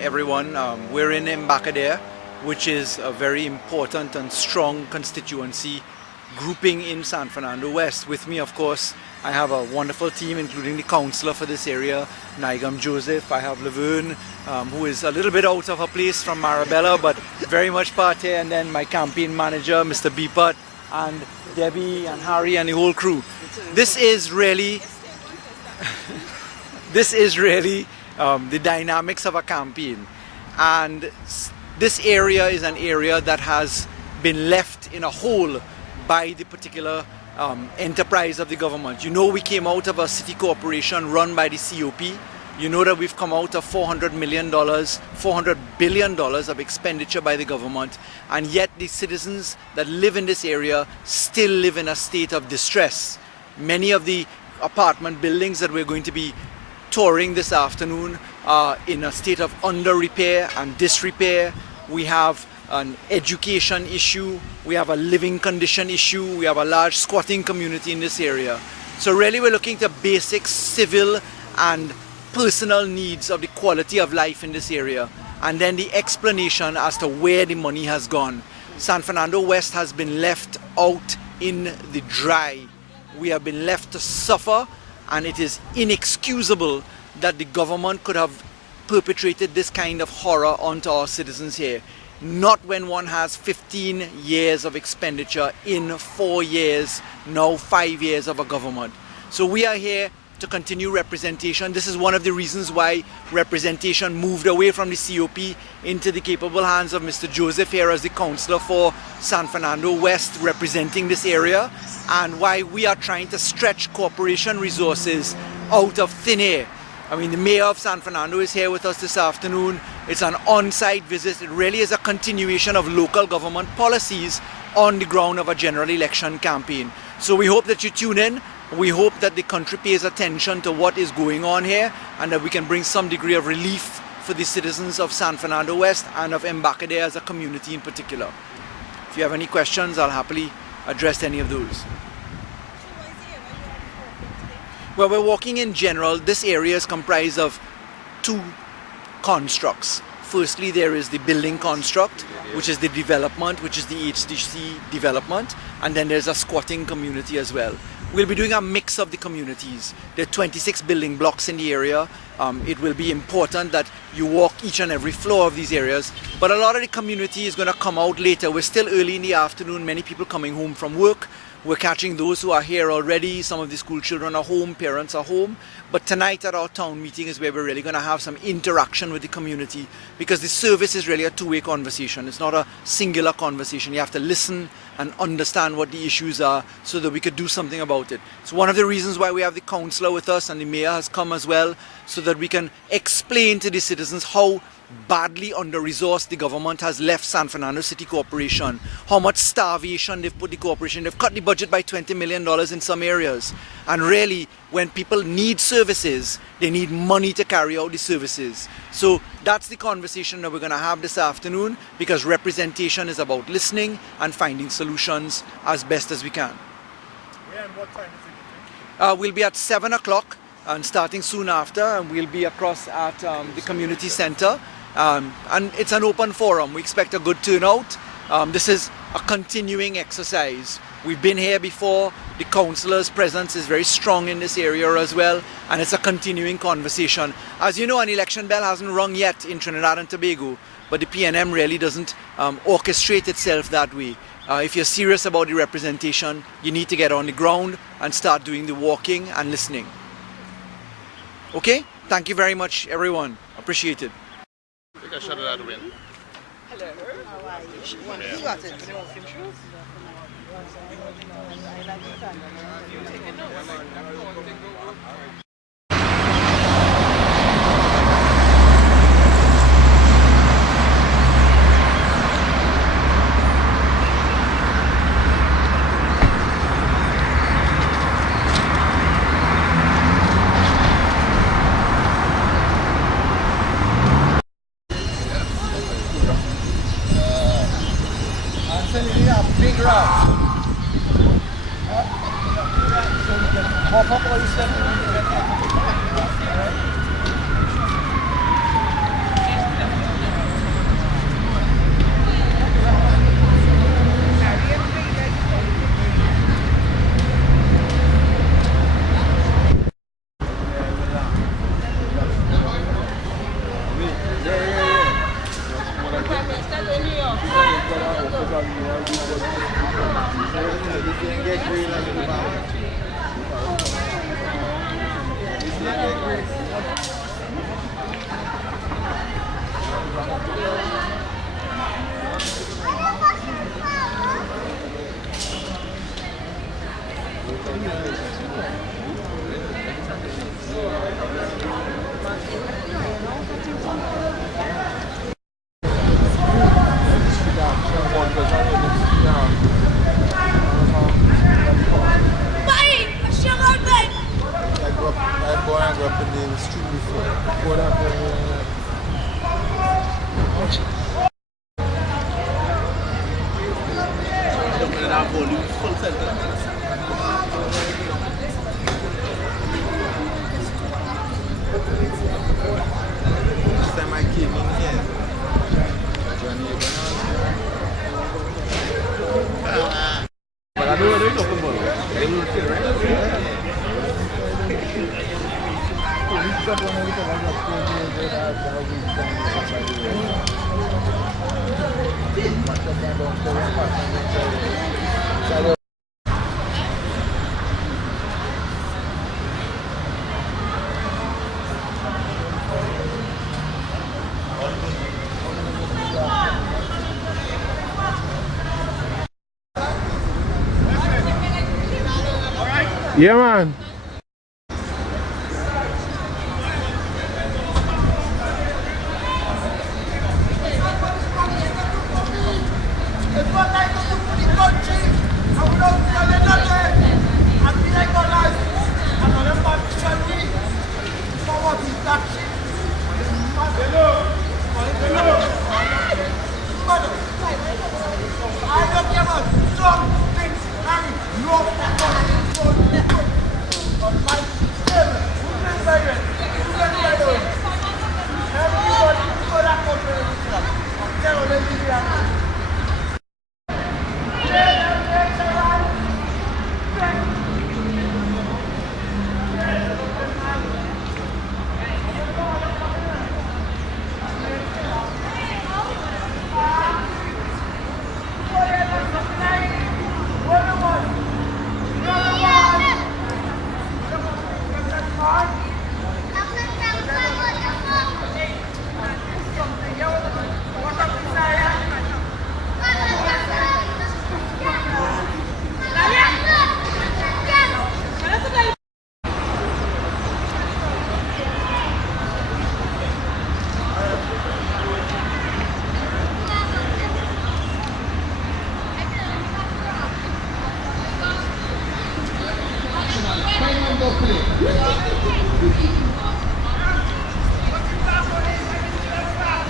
Everyone, we're in Embacadere, which is a very important and strong constituency grouping in San Fernando West. With me, of course, I have a wonderful team, including the councillor for this area, Nigam Joseph. I have Laverne, who is a little bit out of her place from Marabella, but very much part here. And then my campaign manager, Mr. Beeput, and Debbie and Harry and the whole crew. This is really the dynamics of a campaign. And this area is an area that has been left in a hole by the particular enterprise of the government. You know, we came out of a city corporation run by the COP. You know that we've come out of $400 billion of expenditure by the government, and yet the citizens that live in this area still live in a state of distress. Many of the apartment buildings that we're going to be touring this afternoon are in a state of under repair and disrepair. We have an education issue, we have a living condition issue, we have a large squatting community in this area. So really we're looking at basic civil and personal needs of the quality of life in this area, and then the explanation as to where the money has gone. San Fernando West has been left out in the dry. We have been left to suffer, and it is inexcusable that the government could have perpetrated this kind of horror onto our citizens here. Not when one has 15 years of expenditure in 4 years, now 5 years of a government. So we are here to continue representation. This is one of the reasons why representation moved away from the COP into the capable hands of Mr. Joseph here as the councillor for San Fernando West, representing this area, and why we are trying to stretch corporation resources out of thin air. I mean, the mayor of San Fernando is here with us this afternoon. It's an on-site visit. It really is a continuation of local government policies on the ground of a general election campaign. So we hope that you tune in. We hope that the country pays attention to what is going on here, and that we can bring some degree of relief for the citizens of San Fernando West and of Embacadere as a community in particular. If you have any questions, I'll happily address any of those. Well, we're walking in general. This area is comprised of two constructs. Firstly, there is the building construct, which is the development, which is the HDC development, and then there's a squatting community as well. We'll be doing a mix of the communities. There are 26 building blocks in the area. It will be important that you walk each and every floor of these areas, but a lot of the community is going to come out later. We're still early in the afternoon, many people coming home from work. We're catching those who are here already. Some of the school children are home, parents are home. But tonight at our town meeting is where we're really going to have some interaction with the community, because the service is really a two-way conversation. It's not a singular conversation. You have to listen and understand what the issues are so that we could do something about it. It's one of the reasons why we have the councillor with us, and the mayor has come as well, so that we can explain to the citizens how badly under-resourced the government has left San Fernando City Corporation, how much starvation they've put the corporation. They've cut the budget by $20 million in some areas. And really, when people need services, they need money to carry out the services. So that's the conversation that we're going to have this afternoon, because representation is about listening and finding solutions as best as we can. Yeah, and what time is it? We'll be at 7 o'clock and starting soon after, and we'll be across at the community center. And it's an open forum. We expect a good turnout. This is a continuing exercise. We've been here before. The councillor's presence is very strong in this area as well, and it's a continuing conversation. As you know, an election bell hasn't rung yet in Trinidad and Tobago, but the PNM really doesn't orchestrate itself that way. If you're serious about the representation, you need to get on the ground and start doing the walking and listening. Okay? Thank you very much, everyone. Appreciate it. Take a shot of that win. Hello. How are you? You got it. Big rock. Yeah, man.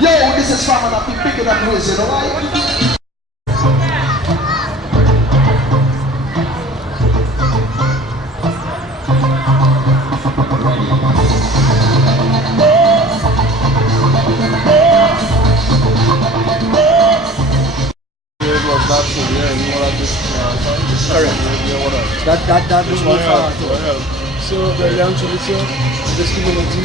Yo, this is Farmer that we pick it up with, you know why? That was one part. So the young tradition, this community,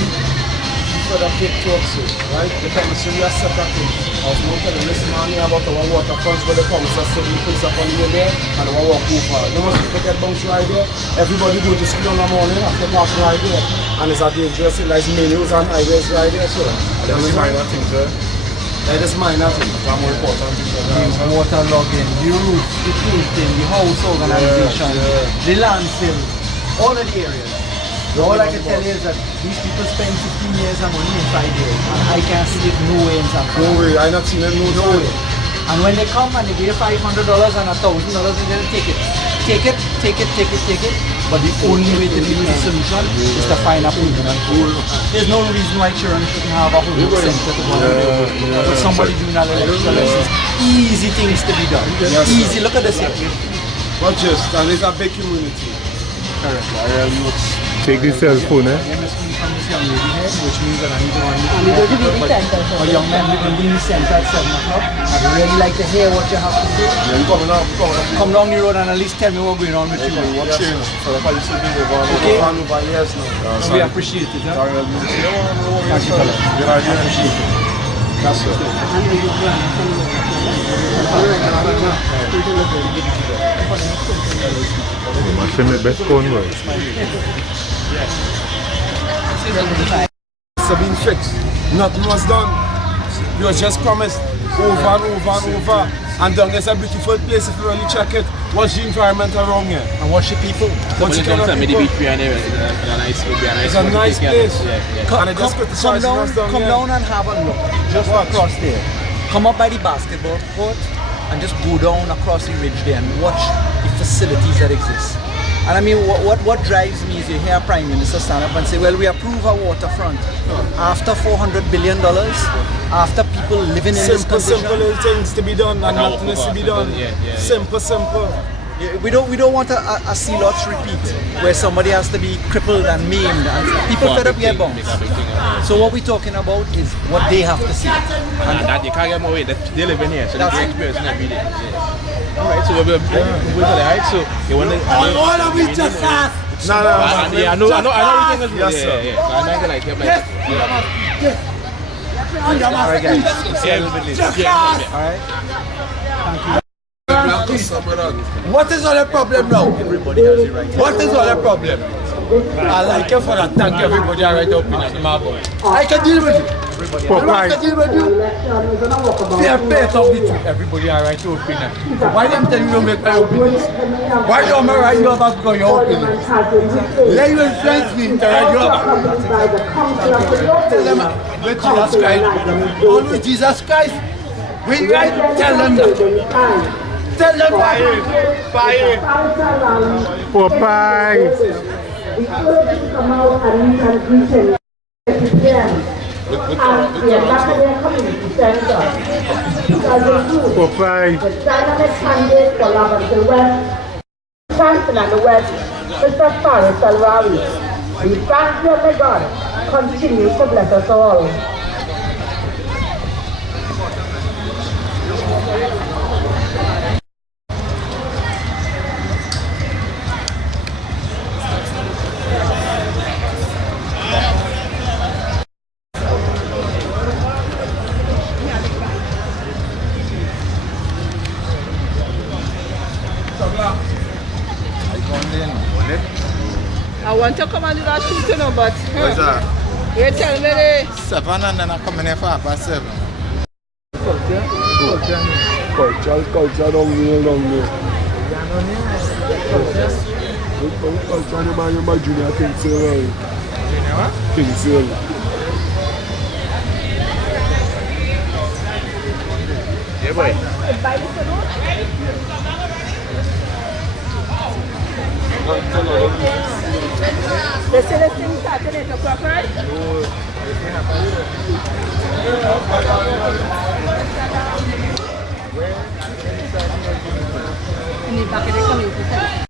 for the cake talks, right? The commissary has set up things. I was not telling this man about our waterfronts where the commissary said we face up on the way there and we walk over. You must forget about right there. Everybody go to school in the morning after passing right there. And it's a dangerous, like menus and highways right there. So that's minor things, right? That is minor things. That's more important. The water logging, the roof, the painting, the house organization, the landfill, all of the areas. All I can tell you is that these people spend 15 years and money in 5 years, and I can't see it no way in San Francisco. No way, I not seen it no way. And when they come and they pay $500 and $1,000, they're going to take it. Take it. But the only way to deal with the solution is to find a permanent pool. There's no reason why children shouldn't have a home center to go and but somebody doing an electrical lessons. Easy things to be done. Easy. Look at this here. But just, and it's a big community. correctly. I really looks. Take the cell phone, eh? You must be from this young lady here, which means that I need to run the And we go to the center. a young man living in the center at 7 o'clock. I'd really like to hear what you have to say. Yeah, you coming up. Come down the road and at least tell me what's going on with you. What changed? So the police will be Okay. over years now. We appreciate it. Huh? Sorry, I'll see you. Thank you, fella. Yeah, I appreciate it. That's it. Must be my best phone, boy. It's been fixed. Nothing was done. You was just promised over and over and over. And down there's a beautiful place if you really check it. What's the environment around here? And watch the people. What's the kind of people? It's a nice place. And I just criticize what's down Come here. down and have a look. Just across there. Come up by the basketball court and just go down across the ridge there and watch the facilities that exist. And I mean, what drives me is you hear Prime Minister stand up and say, well, we approve our waterfront. After $400 billion, after people living in this condition. Simple little things to be done and nothing is to be done. Simple. We don't want a sea lots repeat where somebody has to be crippled and maimed and people fed up get bombs. So what we're talking about is what they have to see. And that you can't get more away. They live in here, so that's the experience every day. Alright, so we're alright, so you want to... All of it just ask. No. I know everything is Yes, sir. yeah. So I'm not gonna like him like... Alright guys, we'll see you a little bit later. Alright? What is all the problem now? Everybody has the right. What is all the problem? I like you for that. Thank everybody right up in the marble. I can deal with you. I can deal with you. Fair play of the two. Everybody are right to opinion. Why them tell you don't make my opinions? Why don't I write you about going your opinion? Let you influence me to write you about. Tell them with Jesus Christ. Only Jesus Christ. We right, tell them that. Tell them fire. Popeye! We come out and meet and greet him at the Embacadere Community Center. Because they do Popeye! the dynamic candidate for Lavender West, Clifton and the West, Mr. Faris and Rawi. We thank you, may God continue to bless us all. I want to come and do that shoot, you know, but What's that? you tell me the 7 and then I come in here for 7:30. Culture down there. Culture down there. Junior Kingsale. Yeah, boy. they say the thing started at 8 o'clock, right? In the back of the community center.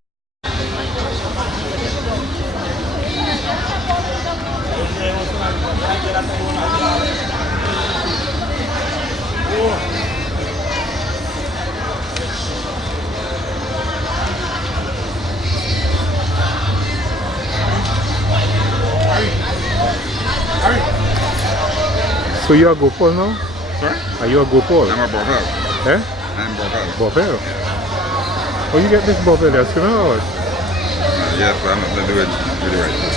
So you are GoPro now? Sorry? Are you a GoPro? I'm a Bovell. Eh? I'm Bovell. Bovell? How you get this Bovell? That's you know? Yes, I'm not going to do it really right.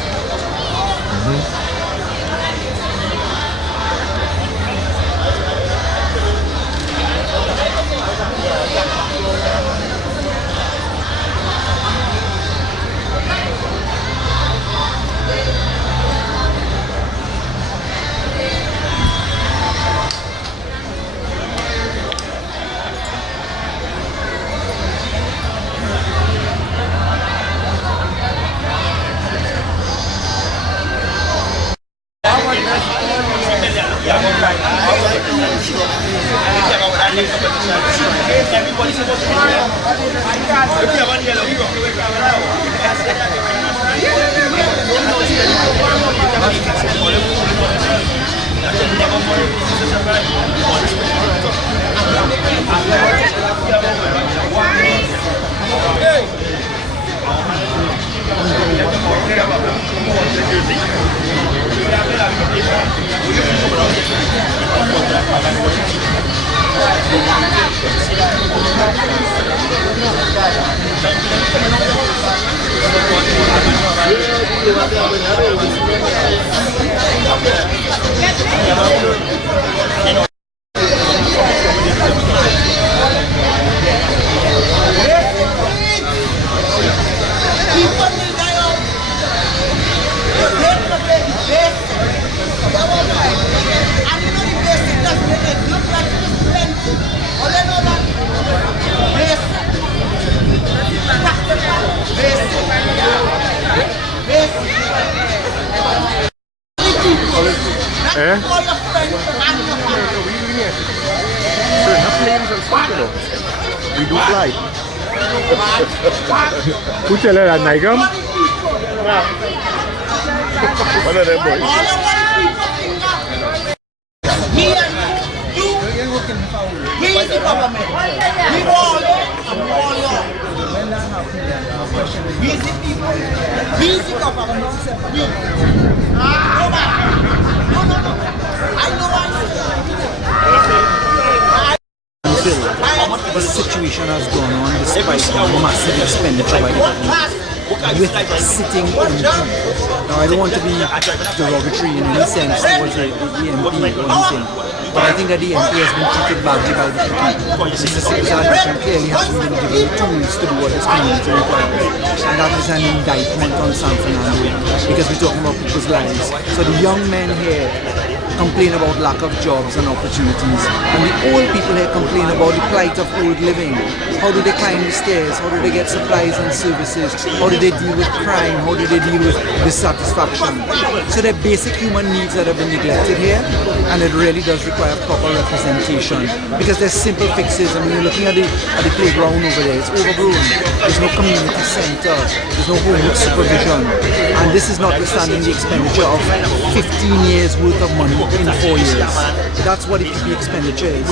Eh? We do fly. Who tell her that, Nigam? One of them boys. He's the government. We all He's the people. He's the government. No. I know The situation has gone on despite massive expenditure by the government with sitting MP. Now I don't want to be derogatory in any sense towards the MP or anything, but I think that the MP has been treated badly by the people. Mr. Singh clearly hasn't been given the tools to do what his community requires, and that is an indictment on San Fernando because we're talking about people's lives. So the young men here complain about lack of jobs and opportunities, and the old people here complain about the plight of old living. How do they climb the stairs? How do they get supplies and services? How do they deal with crime? How do they deal with dissatisfaction? So they're basic human needs that have been neglected here, and it really does require proper representation because there's simple fixes. I mean, you're looking at the playground over there, it's overgrown. There's no community center, there's no homework supervision, and this is notwithstanding the expenditure of 15 years worth of money in 4 years. That's what the expenditure is.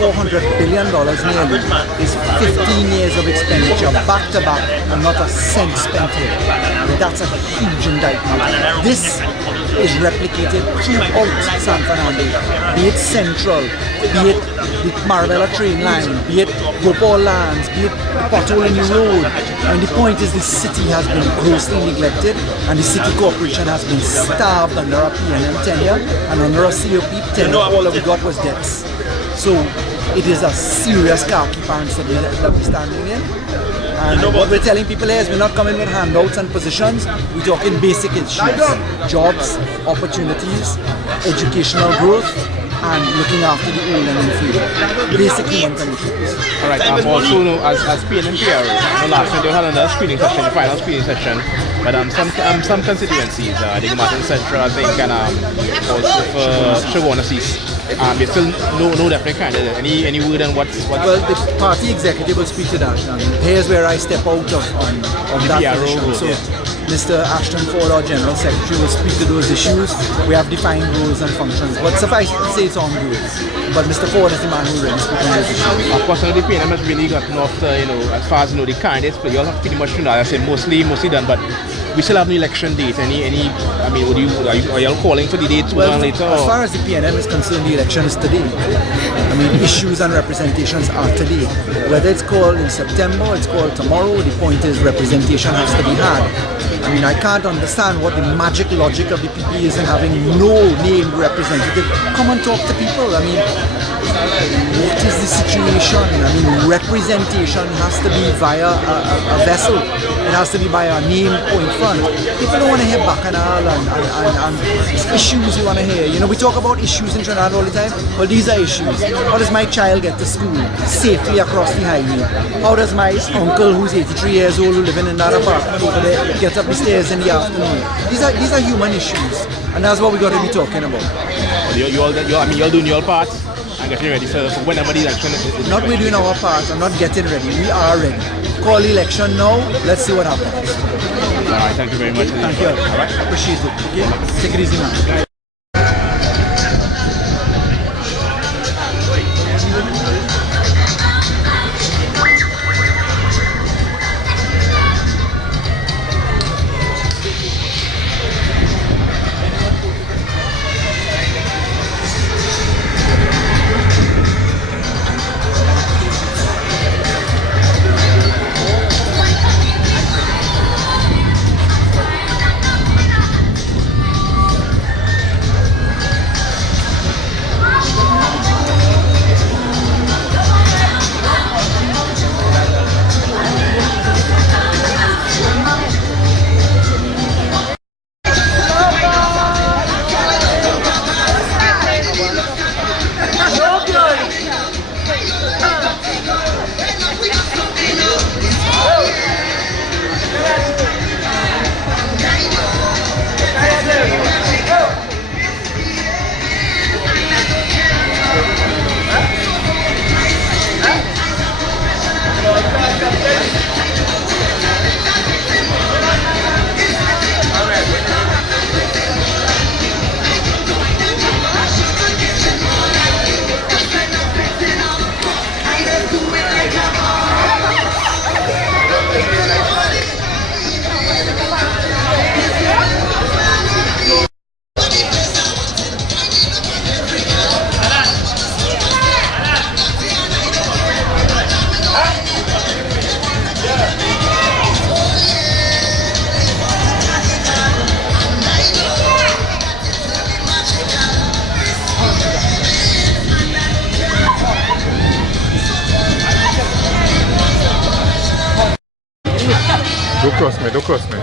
$400 billion nearly is 15 years of expenditure back to back and not a cent spent here. That's a huge indictment. This is replicated throughout San Fernando, be it Central, be it the Marabella train line, be it Gopal lands, be it the pothole in the road. And the point is the city has been grossly neglected and the city corporation has been starved under a PNM tenure and under a COP tenure. All that we got was debts. So it is a serious khaki pants that we're standing in. And what we're telling people here is we're not coming with handouts and positions, we're talking basic issues. Jobs, opportunities, educational growth, and looking after the old and inferior. Basic human conditions. Alright, also as PNM PRO, last night they had another screening session, the final screening session, but some constituencies, they go Martin Central, I think, and also for Sugar East. There's still no definite candidate. Any word on what? Well, the party executive will speak to that. And here's where I step out of that position. So, Mr. Ashton Ford, our General Secretary, will speak to those issues. We have defined roles and functions, but suffice to say it's ongoing. But Mr. Ford is the man who really speaks on those issues. Of course, the PNM has really gotten off the, as far as the candidates, but you all have pretty much done. I say mostly done, but we still have no election date. I mean, are you all calling for the date sooner or later? As far as the PNM is concerned, the election is today. I mean, issues and representations are today. Whether it's called in September, it's called tomorrow, the point is representation has to be had. I mean, I can't understand what the magic logic of the PP is in having no named representative come and talk to people. I mean, what is the situation? I mean, representation has to be via a vessel. It has to be by a name point front. People don't want to hear bacchanal and issues you want to hear. We talk about issues in Trinidad all the time. Well, these are issues. How does my child get to school safely across the highway? How does my uncle, who's 83 years old, who living in that apartment over there, get up the stairs in the afternoon? These are human issues, and that's what we got to be talking about. You all doing your part. and getting ready for whenever the election is Not we doing our part and not getting ready. We are ready. Call election now. Let's see what happens. All right, thank you very much. Thank you. All right. Appreciate it. Okay? Take it easy, man. Don't cross me.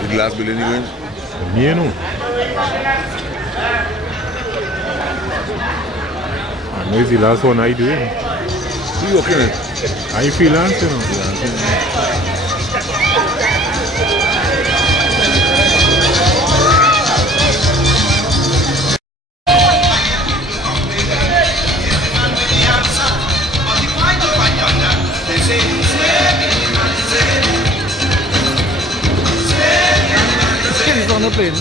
The glass building again? You know. And where's the last one I doing? You okay? Are you freelance, you know? On the plane.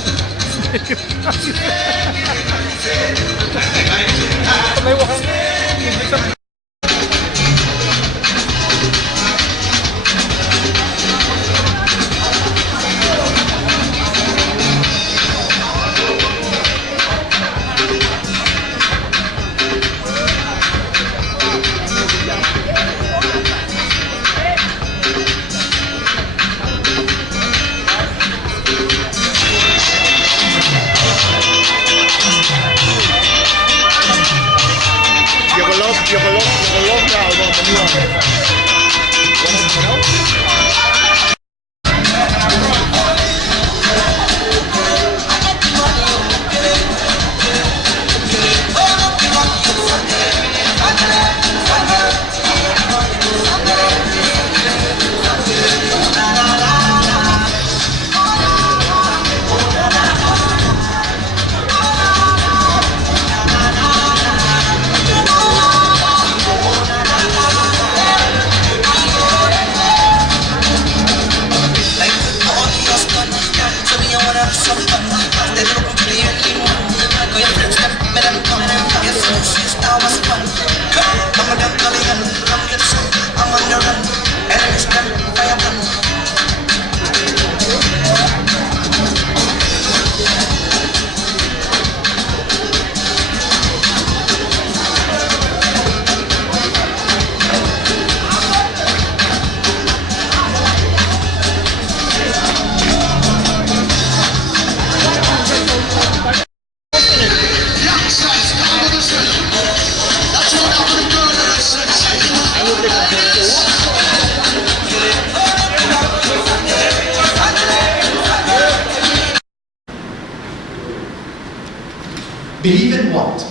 Believe in what?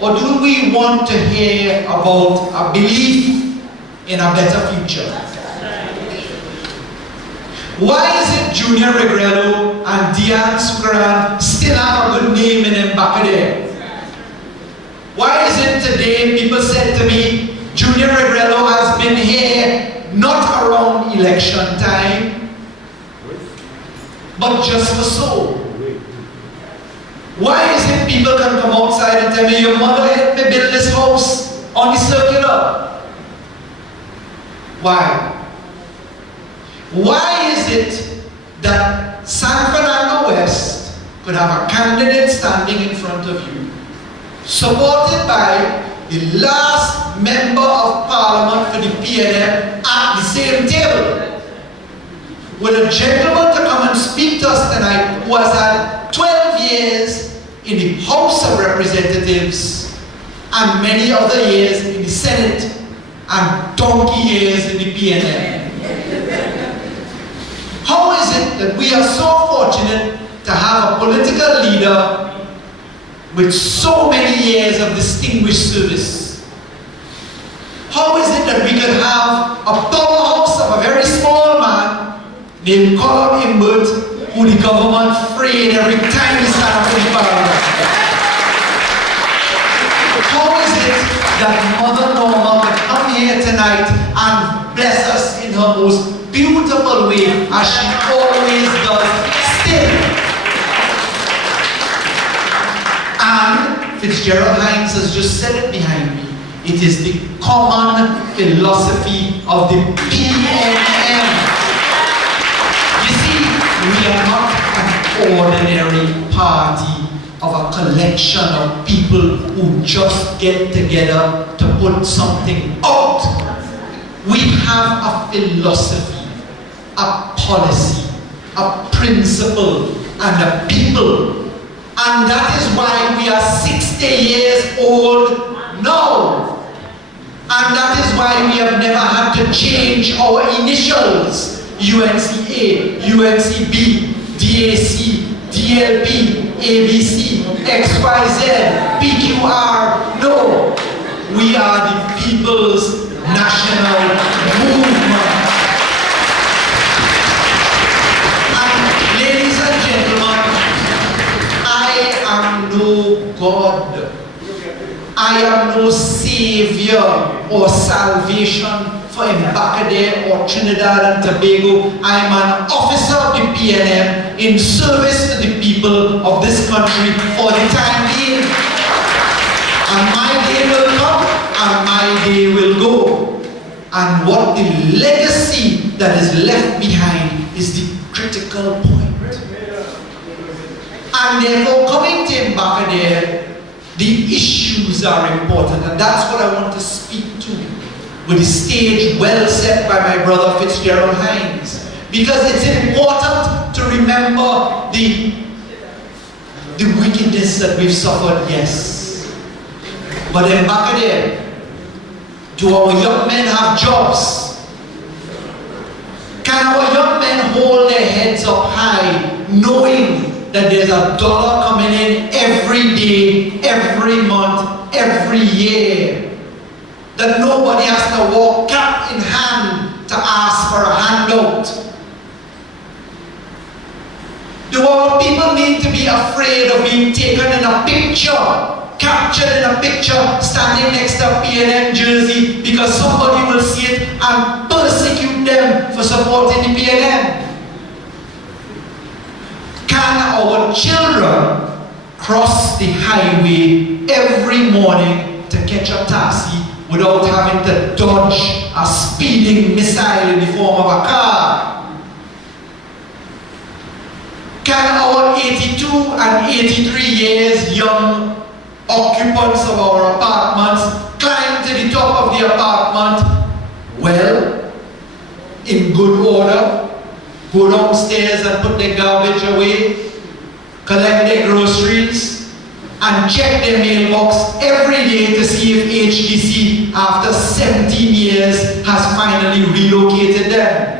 Or do we want to hear about a belief in a better future? Why is it Junior Regrello and Diane Sukaran still have a good name in Embacadere? Why is it today people said to me, Junior Regrello has been here not around election time, but just for so? Why is it people can come outside and tell me, your mother helped me build this house on the circular? Why? Why is it that San Fernando West could have a candidate standing in front of you, supported by the last member of parliament for the PNM at the same table, with a gentleman to come and speak to us tonight who has had 12 years in the House of Representatives and many other years in the Senate and donkey years in the PNM? How is it that we are so fortunate to have a political leader with so many years of distinguished service? How is it that we can have a powerhouse of a very small man named Colin Imbert, who the government frayed every time he stand up in the parliament? How is it that Mother Norma can come here tonight and bless us in her most beautiful way, as she always does still? And Fitzgerald Hines has just said it behind me. It is the common philosophy of the PNM. You see, we are not an ordinary party of a collection of people who just get together to put something out. We have a philosophy, a policy, a principle, and a people. And that is why we are 60 years old now. And that is why we have never had to change our initials. UNCA, UNCB, DAC, DLP, ABC, XYZ, PQR. No, we are the People's National Movement. And ladies and gentlemen, I am no God. I am no savior or salvation for Embacadere or Trinidad and Tobago. I am an officer of the PNM in service to the people of this country for the time being. And my day will come and my day will go. And what the legacy that is left behind is the critical point. And therefore, coming to Embacadere, the issues are important, and that's what I want to speak to, with the stage well set by my brother Fitzgerald Hines. Because it's important to remember the wickedness that we've suffered, yes. But Embacadere, do our young men have jobs? Can our young men hold their heads up high, knowing that there's $1 coming in every day, every month, every year? That nobody has to walk cap in hand to ask for a handout? Do our people need to be afraid of being taken in a picture, captured in a picture, standing next to a PNM jersey, because somebody will see it and persecute them for supporting the PNM? Can our children cross the highway every morning to catch a taxi without having to dodge a speeding missile in the form of a car? Can our 82 and 83 years young occupants of our apartments climb to the top of the apartment, well, in good order, go downstairs and put their garbage away, collect their groceries, and check their mailbox every day to see if HDC, after 17 years, has finally relocated them?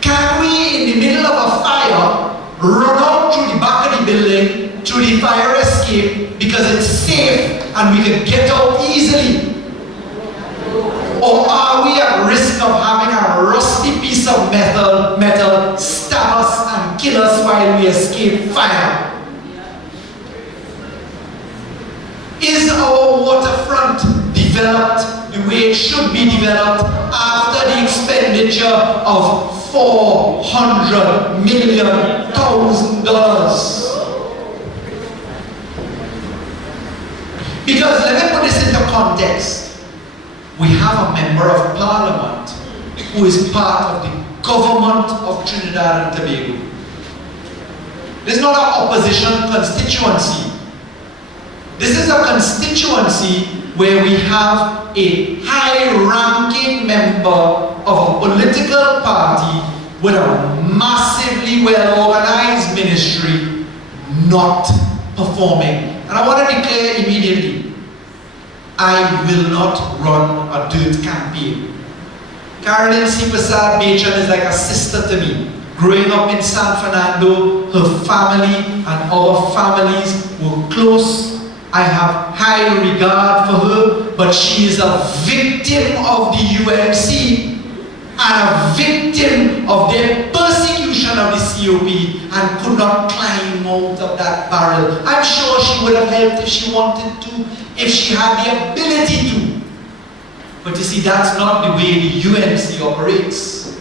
Can we, in the middle of a fire, run out through the back of the building, through the fire escape, because it's safe and we can get out easily? Or are we at risk of having a rusty piece of metal stab us and kill us while we escape fire? Is our waterfront developed the way it should be developed after the expenditure of $400 million? Because let me put this into context. We have a member of parliament who is part of the government of Trinidad and Tobago. This is not an opposition constituency. This is a constituency where we have a high-ranking member of a political party with a massively well-organized ministry not performing. And I want to declare immediately, I will not run a dirt campaign. Carolyn C. Prasad Bechan is like a sister to me. Growing up in San Fernando, her family and our families were close. I have high regard for her, but she is a victim of the UMC and a victim of their persecution of the COP and could not climb out of that barrel. I'm sure she would have helped if she wanted to, if she had the ability to. But you see, that's not the way the UMC operates.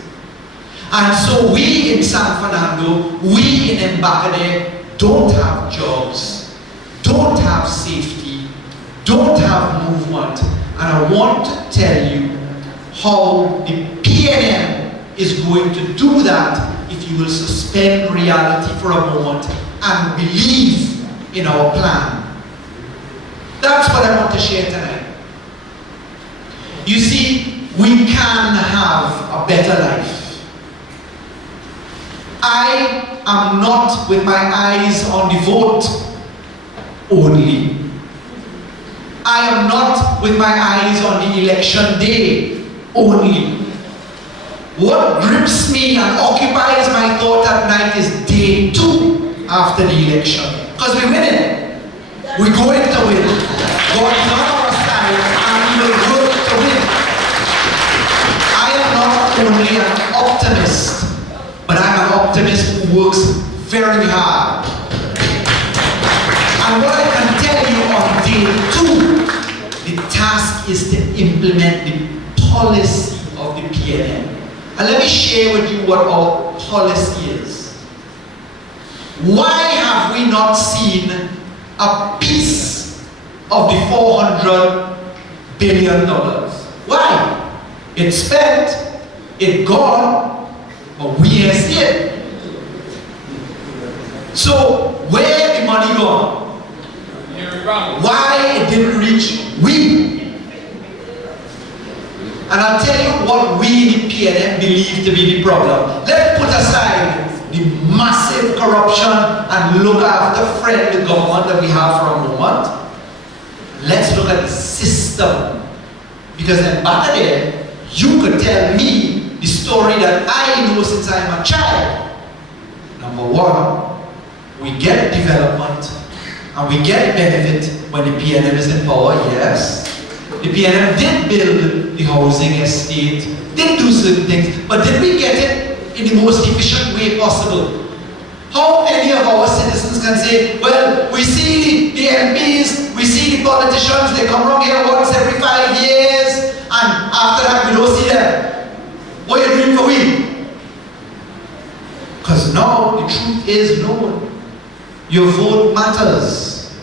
And so we in San Fernando, we in Embacadere don't have jobs, don't have safety, don't have movement. And I want to tell you how the PNM is going to do that if you will suspend reality for a moment and believe in our plan. That's what I want to share tonight. You see, we can have a better life. I am not with my eyes on the vote only. I am not with my eyes on the election day only. What grips me and occupies my thought at night is day 2 after the election. Because we're winning. We're going to win. God is on our side and we will work to win. I am not only an optimist, but I'm an optimist who works very hard. And what I can tell you on day 2, the task is to implement the policy of the PNM. And let me share with you what our policy is. Why have we not seen a piece of the $400 billion? Why? It's spent, it's gone, but we ain't see it. So, where the money gone? Why it didn't reach we? And I'll tell you what we in the PNM believe to be the problem. Let's put aside the massive corruption and look after friendly government that we have for a moment. Let's look at the system. Because in Embacadere, you could tell me the story that I know since I'm a child. Number 1, we get development and we get benefit when the PNM is in power, yes. The PNM did build the housing estate, did do certain things, but did we get it in the most efficient way possible? How many of our citizens can say, well, we see the MPs, we see the politicians, they come around here once every 5 years, and after that we don't see them. What are you doing for we? Because now the truth is known. Your vote matters.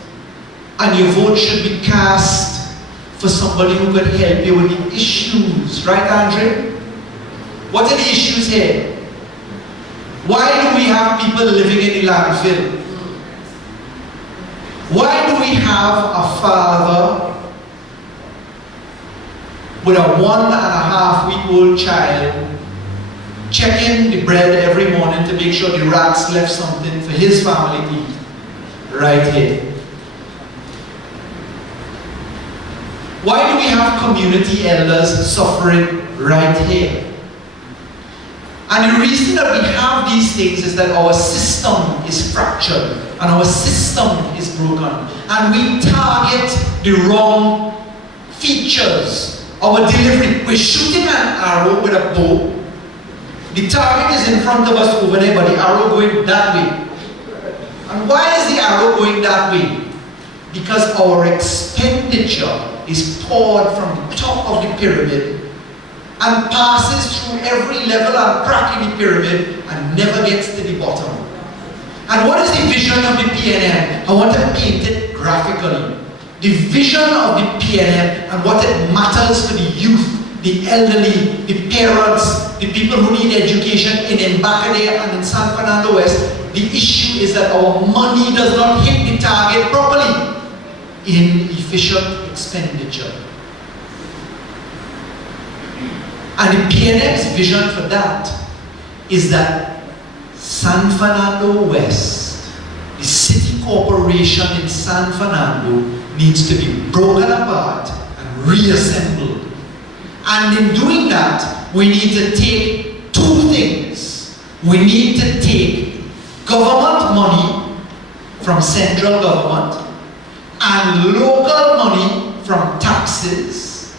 And your vote should be cast for somebody who can help you with the issues. Right, Andre? What are the issues here? Why do we have people living in the landfill? Why do we have a father with a 1.5-week-old child checking the bread every morning to make sure the rats left something for his family to eat? Right here. Why do we have community elders suffering right here? And the reason that we have these things is that our system is fractured and our system is broken. And we target the wrong features. Our delivery, we're shooting an arrow with a bow. The target is in front of us over there, but the arrow going that way. And why is the arrow going that way? Because our expenditure is poured from the top of the pyramid and passes through every level and crack in the pyramid and never gets to the bottom. And what is the vision of the PNM? I want to paint it graphically. The vision of the PNM and what it matters for the youth, the elderly, the parents, the people who need education in Embacadere and in San Fernando West, the issue is that our money does not hit the target properly in efficient expenditure. And the PNM's vision for that is that San Fernando West, the city corporation in San Fernando, needs to be broken apart and reassembled. And in doing that, we need to take two things. We need to take government money from central government and local money from taxes.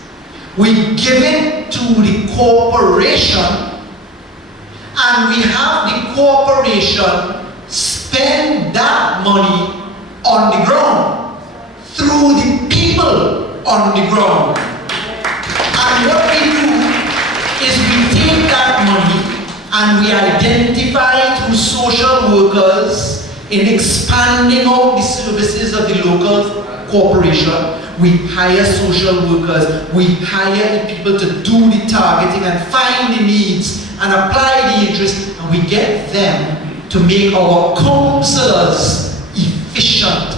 We give it to the corporation and we have the corporation spend that money on the ground through the people on the ground. And what we do is we take that money and we identify through social workers in expanding out the services of the local corporation. We hire social workers, we hire the people to do the targeting and find the needs and apply the interest, and we get them to make our councillors efficient.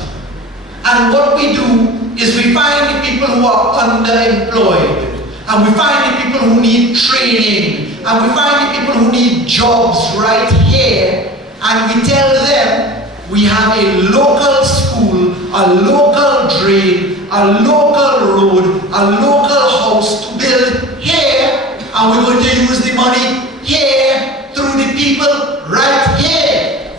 And what we do is we find the people who are underemployed, and we find the people who need training, and we find the people who need jobs right here, and we tell them we have a local school, a local drain, a local road, a local house to build here, and we're going to use the money here through the people right here.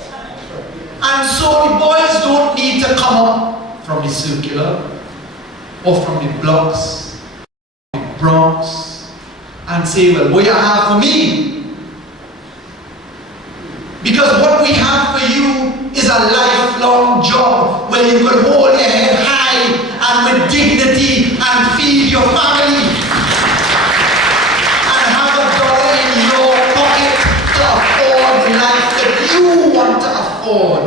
And so the boys don't need to come up from the circular or from the blocks, the Bronx, and say, well, what do you have for me? Because what we have for you is a lifelong job where you can hold your head high and with dignity and feed your family and have $1 in your pocket to afford the life that you want to afford.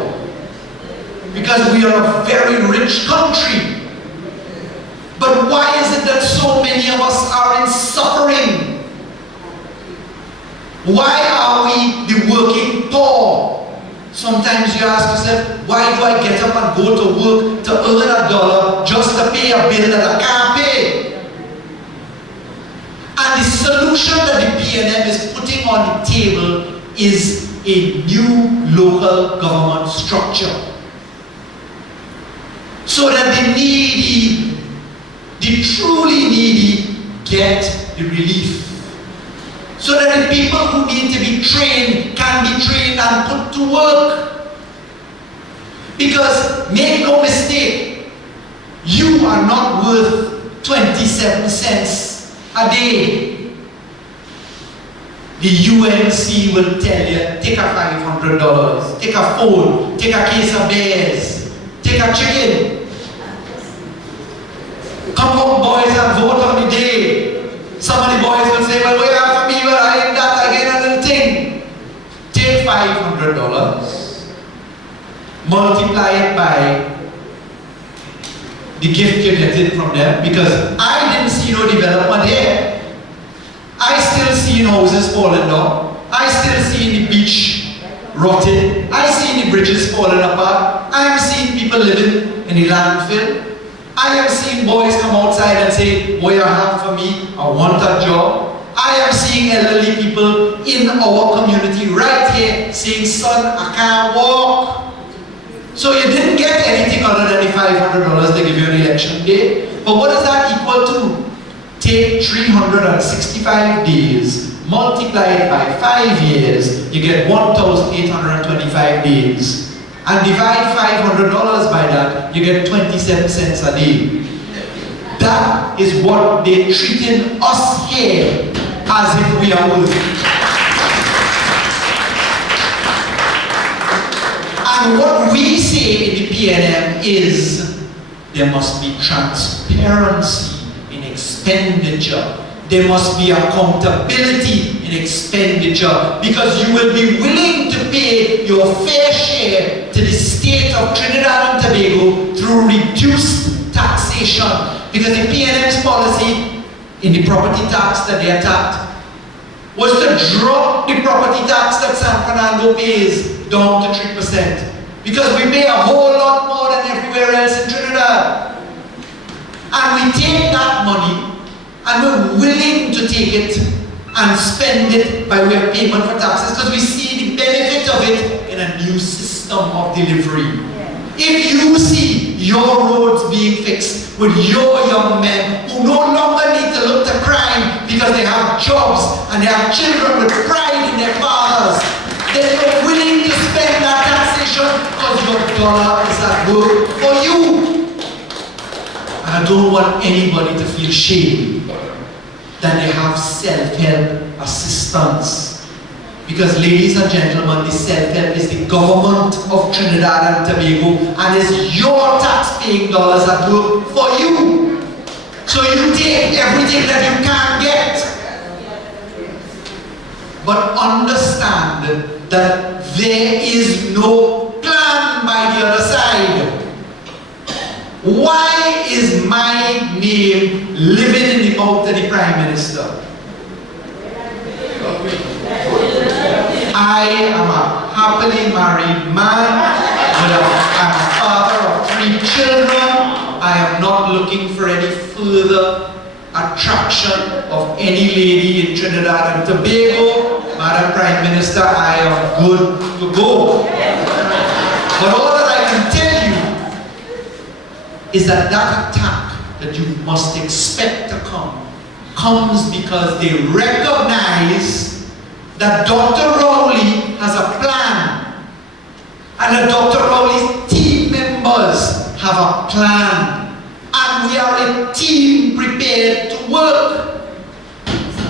Because we are a very rich country. But why is it that so many of us are in suffering? Why are we the working poor? Sometimes you ask yourself, why do I get up and go to work to earn $1 just to pay a bill that I can't pay? And the solution that the PNM is putting on the table is a new local government structure. So that the needy, the truly needy, get the relief. So that the people who need to be trained can be trained and put to work. Because make no mistake, you are not worth 27 cents a day. The UNC will tell you, take a $500, take a phone, take a case of beers, take a chicken. Come on boys and vote on the day. Some of the boys will say, well, we have for me, but I ain't that again a little thing. Take $500, multiply it by the gift you're getting from them, because I didn't see no development here. I still see houses falling down. I still see the beach rotted. I see the bridges falling apart. I am seeing people living in the landfill. I am seeing boys come outside and say, what you have for me? I want a job. I am seeing elderly people in our community right here saying, son, I can't walk. So you didn't get anything other than the $500 they give you on election day. But what does that equal to? Take 365 days, multiply it by 5 years, you get 1,825 days. And divide $500 by that, you get 27 cents a day. That is what they're treating us here as if we are worth. And what we say in the PNM is there must be transparency in expenditure. There must be accountability in expenditure, because you will be willing to pay your fair share to the state of Trinidad and Tobago through reduced taxation. Because the PNM's policy in the property tax that they attacked was to drop the property tax that San Fernando pays down to 3%. Because we pay a whole lot more than everywhere else in Trinidad. And we take that money and we're willing to take it and spend it by way of payment for taxes, because we see the benefit of it in a new system of delivery. If you see your roads being fixed with your young men who no longer need to look to crime because they have jobs and they have children with pride in their fathers, then you're willing to spend that taxation because your dollar is at work for you. And I don't want anybody to feel shame that they have self-help assistance. Because, ladies and gentlemen, the self-help is the government of Trinidad and Tobago, and it's your tax-paying dollars at work for you. So you take everything that you can get. But understand that there is no plan by the other side. Why is my name living in the mouth of the Prime Minister? I am a happily married man. I'm a father of 3 children. I am not looking for any further attraction of any lady in Trinidad and Tobago. Madam Prime Minister, I am good to go. But all that I can tell you is that that attack that you must expect to comes because they recognize that Dr. Rawi has a plan, and that Dr. Rawi's team members have a plan, and we are a team prepared to work.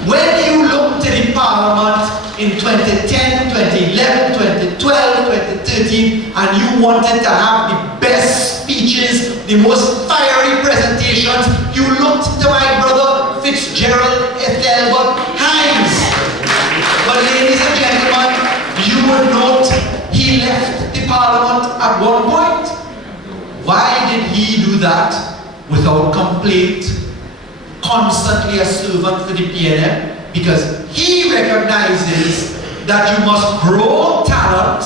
When you look to the Parliament in 2010, 2011, 2012, 2013, and you wanted to have the best speeches, the most fiery presentations, you looked to my brother Fitzgerald Ethelbert Hines. But ladies and gentlemen, you would note he left the Parliament at one point. Why did he do that without complaint? Constantly a servant for the PNM, because he recognizes that you must grow talent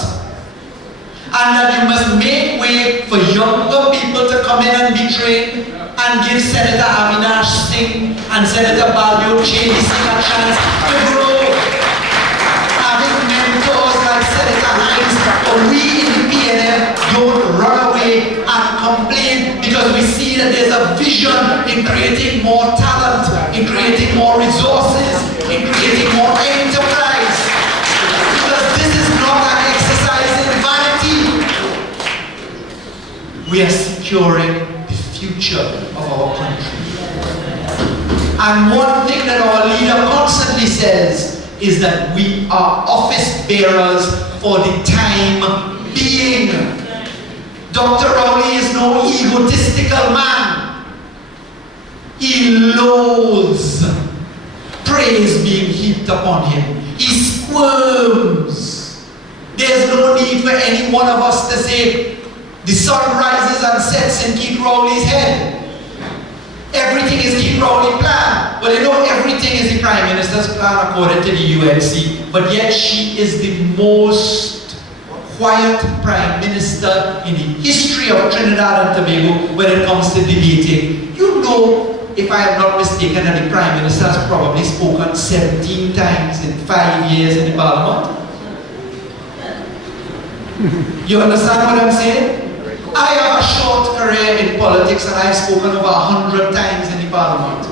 and that you must make way for younger people to come in and be trained, and give Senator Avinash Singh and Senator Baldio Cheney Singh a chance to grow. Having mentors like Senator Hines, but we in the PNM don't run away and complain, because we see that there's a vision in creating more talent, in creating more resources, in creating more enterprise. Because this is not an exercise in vanity. We are securing the future of our country. And one thing that our leader constantly says is that we are office bearers for the time being. Dr. Rawi is no egotistical man. He loathes praise being heaped upon him. He squirms. There's no need for any one of us to say, the sun rises and sets in Keith Rowley's head. Everything is Keith Rowley's plan. Well, you know, everything is the Prime Minister's plan according to the UNC, but yet she is the most quiet Prime Minister in the history of Trinidad and Tobago when it comes to debating. You know, if I am not mistaken, that the Prime Minister has probably spoken 17 times in 5 years in the Parliament. You understand what I'm saying? I have a short career in politics, and I've spoken over 100 times in the Parliament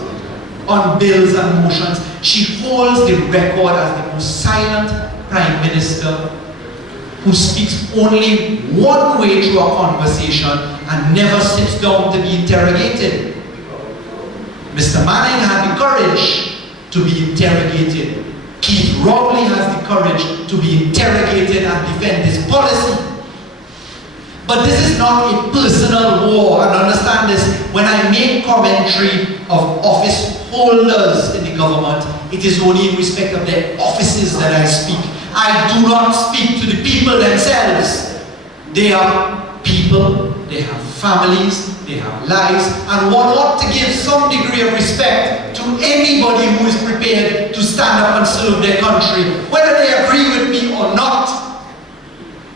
on bills and motions. She holds the record as the most silent Prime Minister who speaks only one way through a conversation and never sits down to be interrogated. Mr. Manning had the courage to be interrogated. Keith Rawi has the courage to be interrogated and defend his policy. But this is not a personal war, and understand this. When I make commentary of office holders in the government, it is only in respect of their offices that I speak. I do not speak to the people themselves. They are people, they have families, they have lives, and one ought to give some degree of respect to anybody who is prepared to stand up and serve their country, whether they agree with me or not.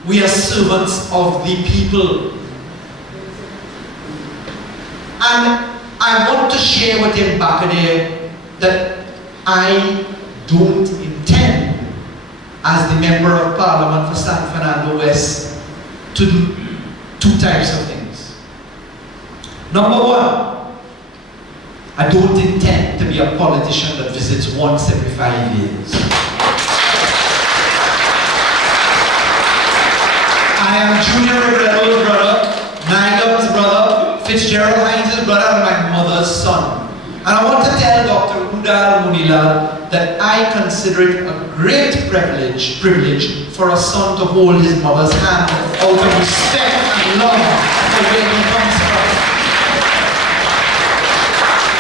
We are servants of the people. And I want to share with Embacadere that I don't intend, as the Member of Parliament for San Fernando West, to do two types of things. Number one, I don't intend to be a politician that visits once every 5 years. I am Junior Rebrelo's brother, Nigel's brother, Fitzgerald Hines' brother, and my mother's son. And I want to tell Dr. Udal Munila that I consider it a great privilege for a son to hold his mother's hand out of respect and love for where he comes from.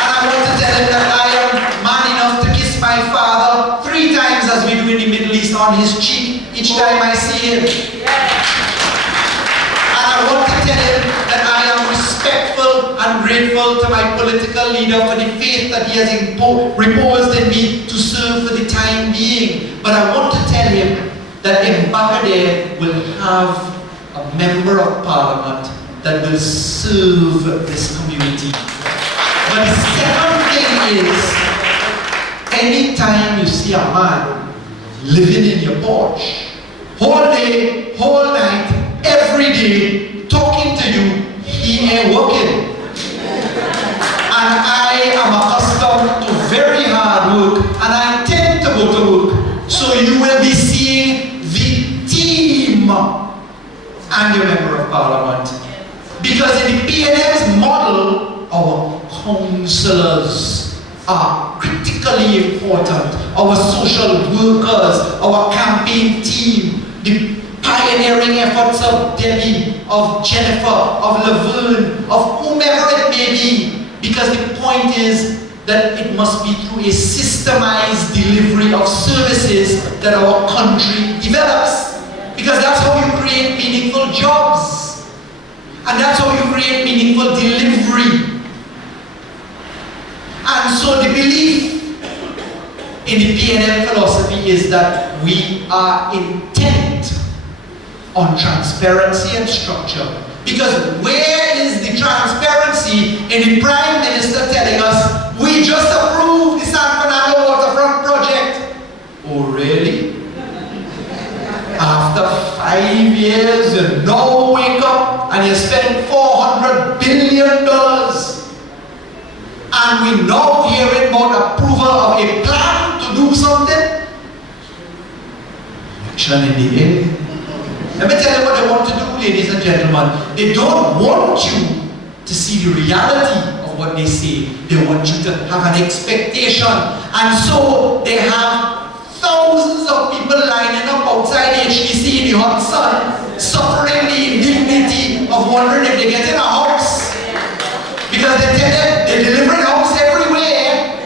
And I want to tell him that I am man enough to kiss my father 3 times, as we do in the Middle East, on his cheek each time I see him. I want to tell him that I am respectful and grateful to my political leader for the faith that he has reposed in me to serve for the time being. But I want to tell him that Embacadere will have a Member of Parliament that will serve this community. But the second thing is, anytime you see a man living in your porch, whole day, whole night, every day, talking to you, he ain't working. And I am accustomed to very hard work, and I tend to go to work. So you will be seeing the team and your Member of Parliament. Because in the PNM's model, our councillors are critically important. Our social workers, our campaign team, the pioneering efforts of Debbie, of Jennifer, of Laverne, of whomever it may be, because the point is that it must be through a systemized delivery of services that our country develops, because that's how you create meaningful jobs, and that's how you create meaningful delivery. And so the belief in the PNM philosophy is that we are intent on transparency and structure. Because where is the transparency in the Prime Minister telling us, we just approved the San Fernando waterfront project? Oh really? After 5 years, you now wake up and you spend $400 billion. And we now hearing about approval of a plan to do something? Election in the air. Let me tell you what they want to do, ladies and gentlemen. They don't want you to see the reality of what they say. They want you to have an expectation. And so they have thousands of people lining up outside HDC in the hot sun, suffering the indignity of wondering if they get in a house. Because they tell them they're delivering house everywhere.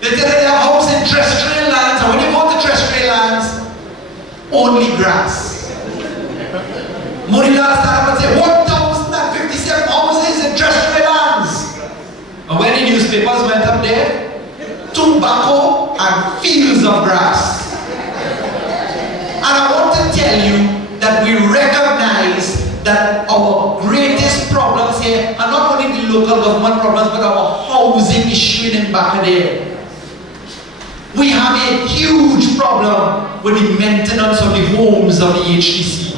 They tell them they have house in terrestrial lands, and when you go to terrestrial lands, only grass. Munila stand up and say 1,057 houses in terrestrial lands. And when the newspapers went up there, tobacco and fields of grass. And I want to tell you that we recognize that our greatest problems here are not only the local government problems, but our housing issue in Embacadere. We have a huge problem with the maintenance of the homes of the HDC.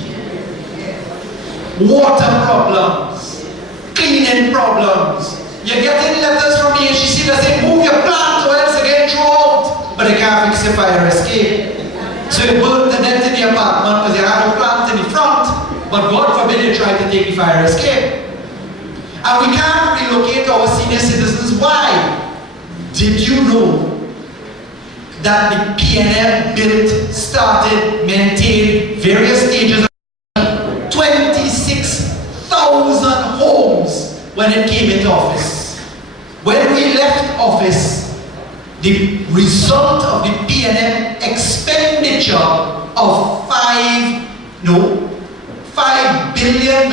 Water problems, cleaning problems. You're getting letters from the HDC that say, move your plant or else again throw out. but they can't fix the fire escape. So you build the net in the apartment because you have a plant in the front, but God forbid you try to take the fire escape. And we can't relocate our senior citizens. Why? Did you know that the PNM built, started, maintained various stages of 26,000 homes when it came into office? When we left office, the result of the PNM expenditure of $5 billion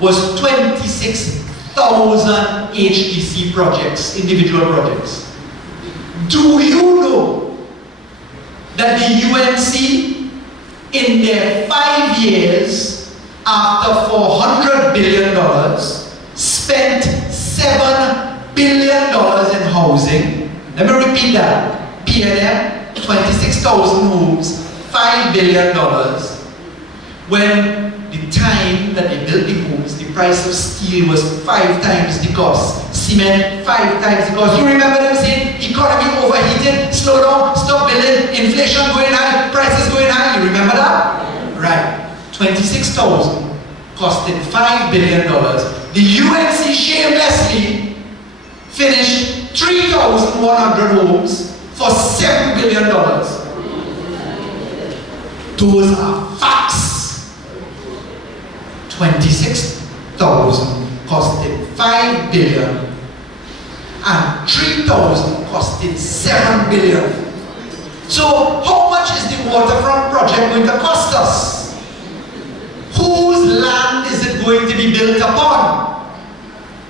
was 26,000 HDC projects, individual projects. Do you know that the UNC in their 5 years after $400 billion spent $7 billion in housing? Let me repeat that. PNM, 26,000 homes, $5 billion. When the time that they built the homes, the price of steel was 5 times the cost. Cement, 5 times the cost. You remember them saying, economy overheated, slow down, stop building, inflation going high, prices going high. You remember that? Right. 26,000 costed $5 billion. The UNC shamelessly finished 3,100 homes for $7 billion. Those are facts. 26,000 costed $5 billion and 3,000 costed $7 billion. So how much is the waterfront project going to cost us? Whose land is it going to be built upon?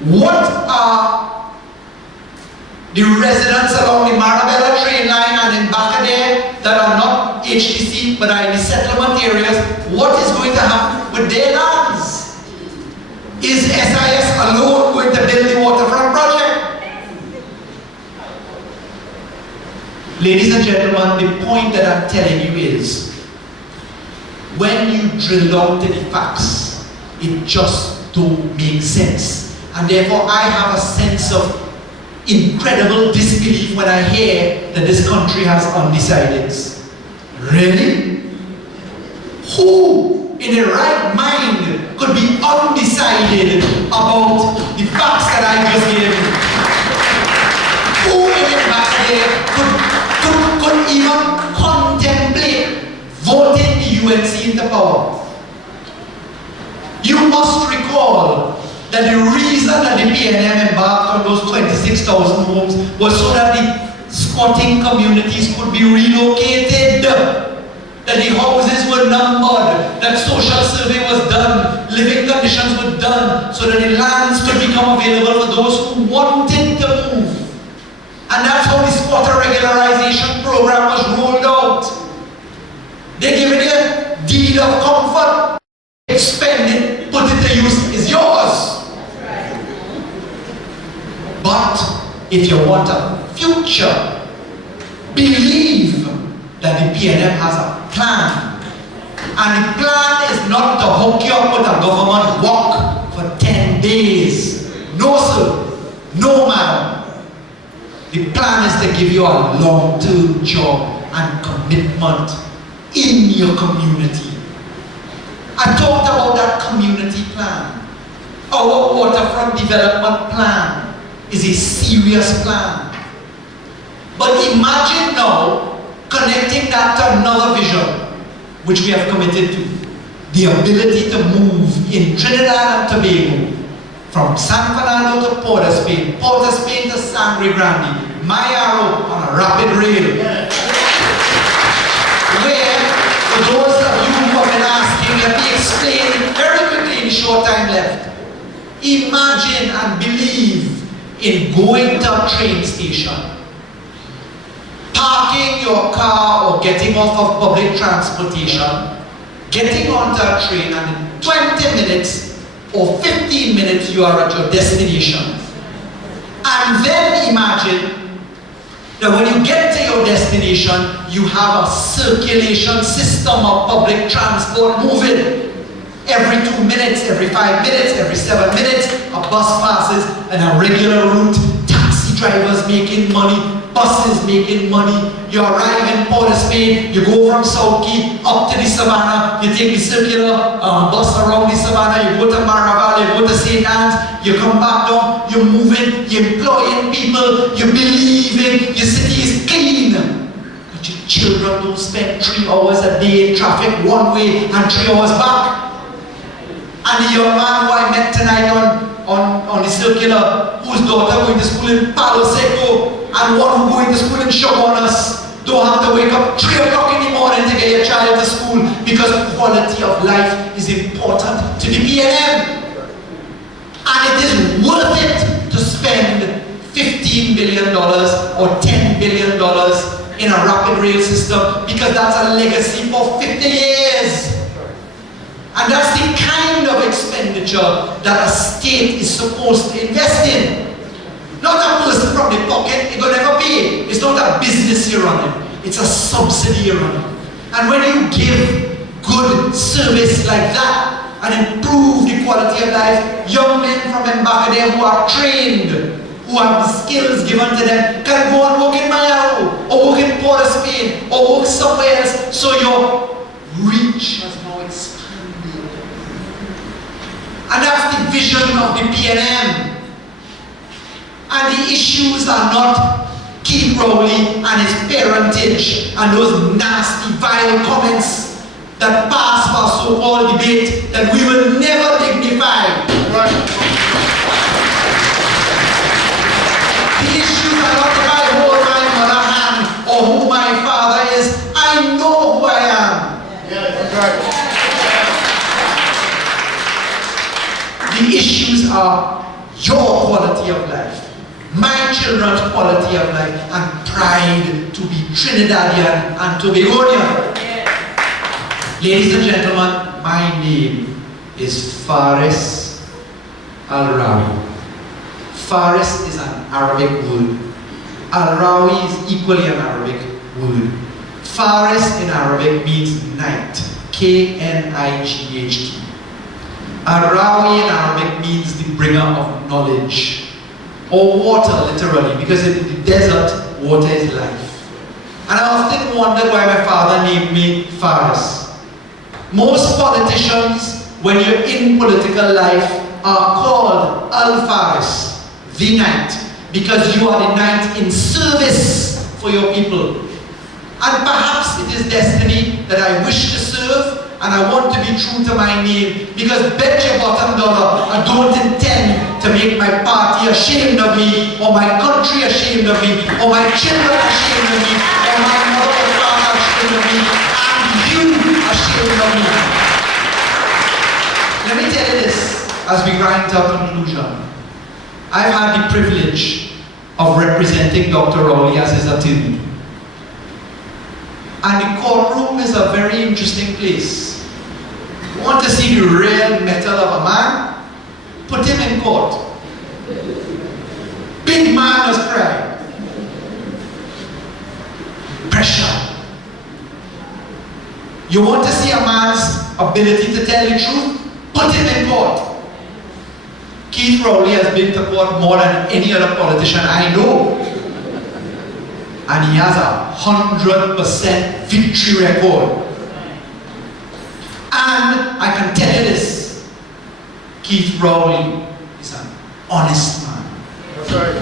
What are the residents along the Marabella train line and Embacadere that are not HTC but are in the settlement areas, what is going to happen with their lands? Is SIS alone going to build the waterfront project? Ladies and gentlemen, the point that I'm telling you is, when you drill down to the facts, it just don't make sense. And therefore I have a sense of incredible disbelief when I hear that this country has undecideds. Really? Who in their right mind could be undecided about the facts that I just gave you? Who in their mind could even contemplate voting the UNC into power? You must recall that the reason that the PNM embarked on those 26,000 homes was so that the squatting communities could be relocated, that the houses were numbered, that social survey was done, living conditions were done, so that the lands could become available for those who wanted to move. And that's how the squatter regularization program was rolled out. They gave it a deed of comfort, spend it, put it to use, is yours. But if you want a future, believe that the PNM has a plan. And the plan is not to hook you up with a government walk for 10 days. No sir, no ma'am. The plan is to give you a long-term job and commitment in your community. I talked about that community plan. Our waterfront development plan is a serious plan. But imagine now connecting that to another vision which we have committed to. The ability to move in Trinidad and Tobago from San Fernando to Port of Spain to Sangre Grande, Mayaro on a rapid rail. Where, for those of you who have been asking, let me explain very quickly in the short time left. Imagine and believe in going to a train station, parking your car or getting off of public transportation, getting onto a train, and in 20 minutes or 15 minutes you are at your destination. And then imagine that when you get to your destination, you have a circulation system of public transport moving. Every 2 minutes, every 5 minutes, every 7 minutes, a bus passes and a regular route taxi drivers making money, buses making money. You arrive in Port of Spain, you go from South Key up to the Savannah, you take the circular bus around the Savannah, you go to Maraval, you go to St. Anne's, you come back down, you're moving, you're employing people, you're believing, your city is clean. But your children don't spend 3 hours a day in traffic one way and 3 hours back. And the young man who I met tonight on the circular, whose daughter going to school in Palo Seco, and one who going to school in Shogunas, don't have to wake up 3 o'clock in the morning to get your child to school because quality of life is important to the PNM. And it is worth it to spend $15 billion or $10 billion in a rapid rail system because that's a legacy for 50 years. And that's the kind of expenditure that a state is supposed to invest in. Not a person from the pocket, it will never pay. It's not a business you're running, it's a subsidy you're running. And when you give good service like that and improve the quality of life, young men from Embacadere who are trained, who have the skills given to them, can go and work in Miami, or work in Port of Spain, or work somewhere else, so your reach has now expanded. And that's the vision of the PNM. And the issues are not Keith Rowley and his parentage and those nasty, vile comments that pass for so-called debate that we will never dignify. Right. The issues are not if I hold my mother hand or who my father is. I know who I am. Yes, right. The issues are your quality of life, my children's quality of life, and pride to be Trinidadian and Tobagonian. Ladies and gentlemen, my name is Faris Al-Rawi. Faris is an Arabic word. Al-Rawi is equally an Arabic word. Faris in Arabic means knight, K-N-I-G-H-T. Rawi in Arabic means the bringer of knowledge, or water literally, because in the desert, water is life. And I often wondered why my father named me Faris. Most politicians, when you're in political life, are called Al-Faris, the knight, because you are the knight in service for your people. And perhaps it is destiny that I wish to serve, and I want to be true to my name, because bet your bottom dollar I don't intend to make my party ashamed of me, or my country ashamed of me, or my children ashamed of me, or my mother and father ashamed of me, and you ashamed of me. Let me tell you this as we grind to a conclusion. I've had the privilege of representing Dr. Rowley as his attorney. And the courtroom is a very interesting place. You want to see the real metal of a man? Put him in court. Big man was crying. Pressure. You want to see a man's ability to tell the truth? Put him in court. Keith Rowley has been to court more than any other politician I know. And he has a 100% victory record. And I can tell you this, Keith Rowley is an honest man. That's right.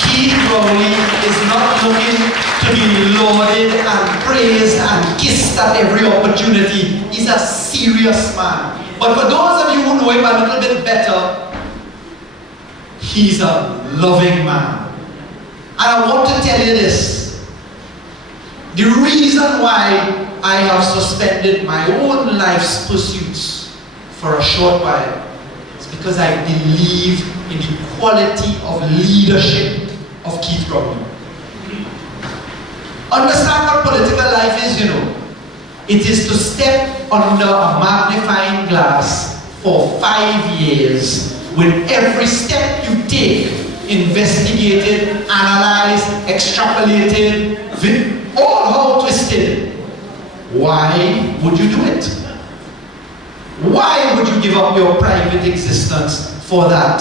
Keith Rowley is not looking to be lauded and praised and kissed at every opportunity. He's a serious man. But for those of you who know him a little bit better, he's a loving man. And I want to tell you this. The reason why I have suspended my own life's pursuits for a short while is because I believe in the quality of leadership of Keith Rowley. Understand what political life is, you know. It is to step under a magnifying glass for 5 years with every step you take investigated, analyzed, extrapolated, all how twisted. Why would you do it? Why would you give up your private existence for that?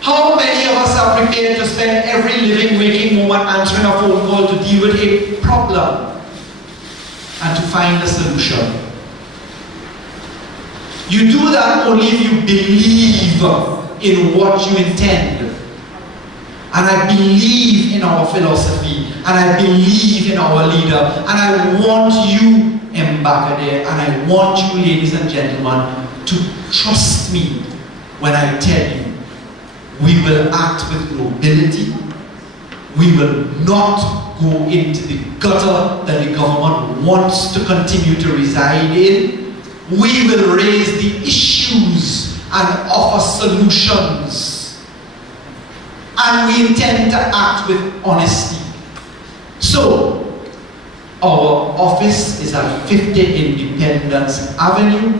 How many of us are prepared to spend every living, waking moment answering a phone call to deal with a problem and to find a solution? You do that only if you believe in what you intend. And I believe in our philosophy, and I believe in our leader, and I want you, Embacadere, and I want you, ladies and gentlemen, to trust me when I tell you we will act with nobility. We will not go into the gutter that the government wants to continue to reside in. We will raise the issues and offer solutions. And we intend to act with honesty. So, our office is at 50 Independence Avenue.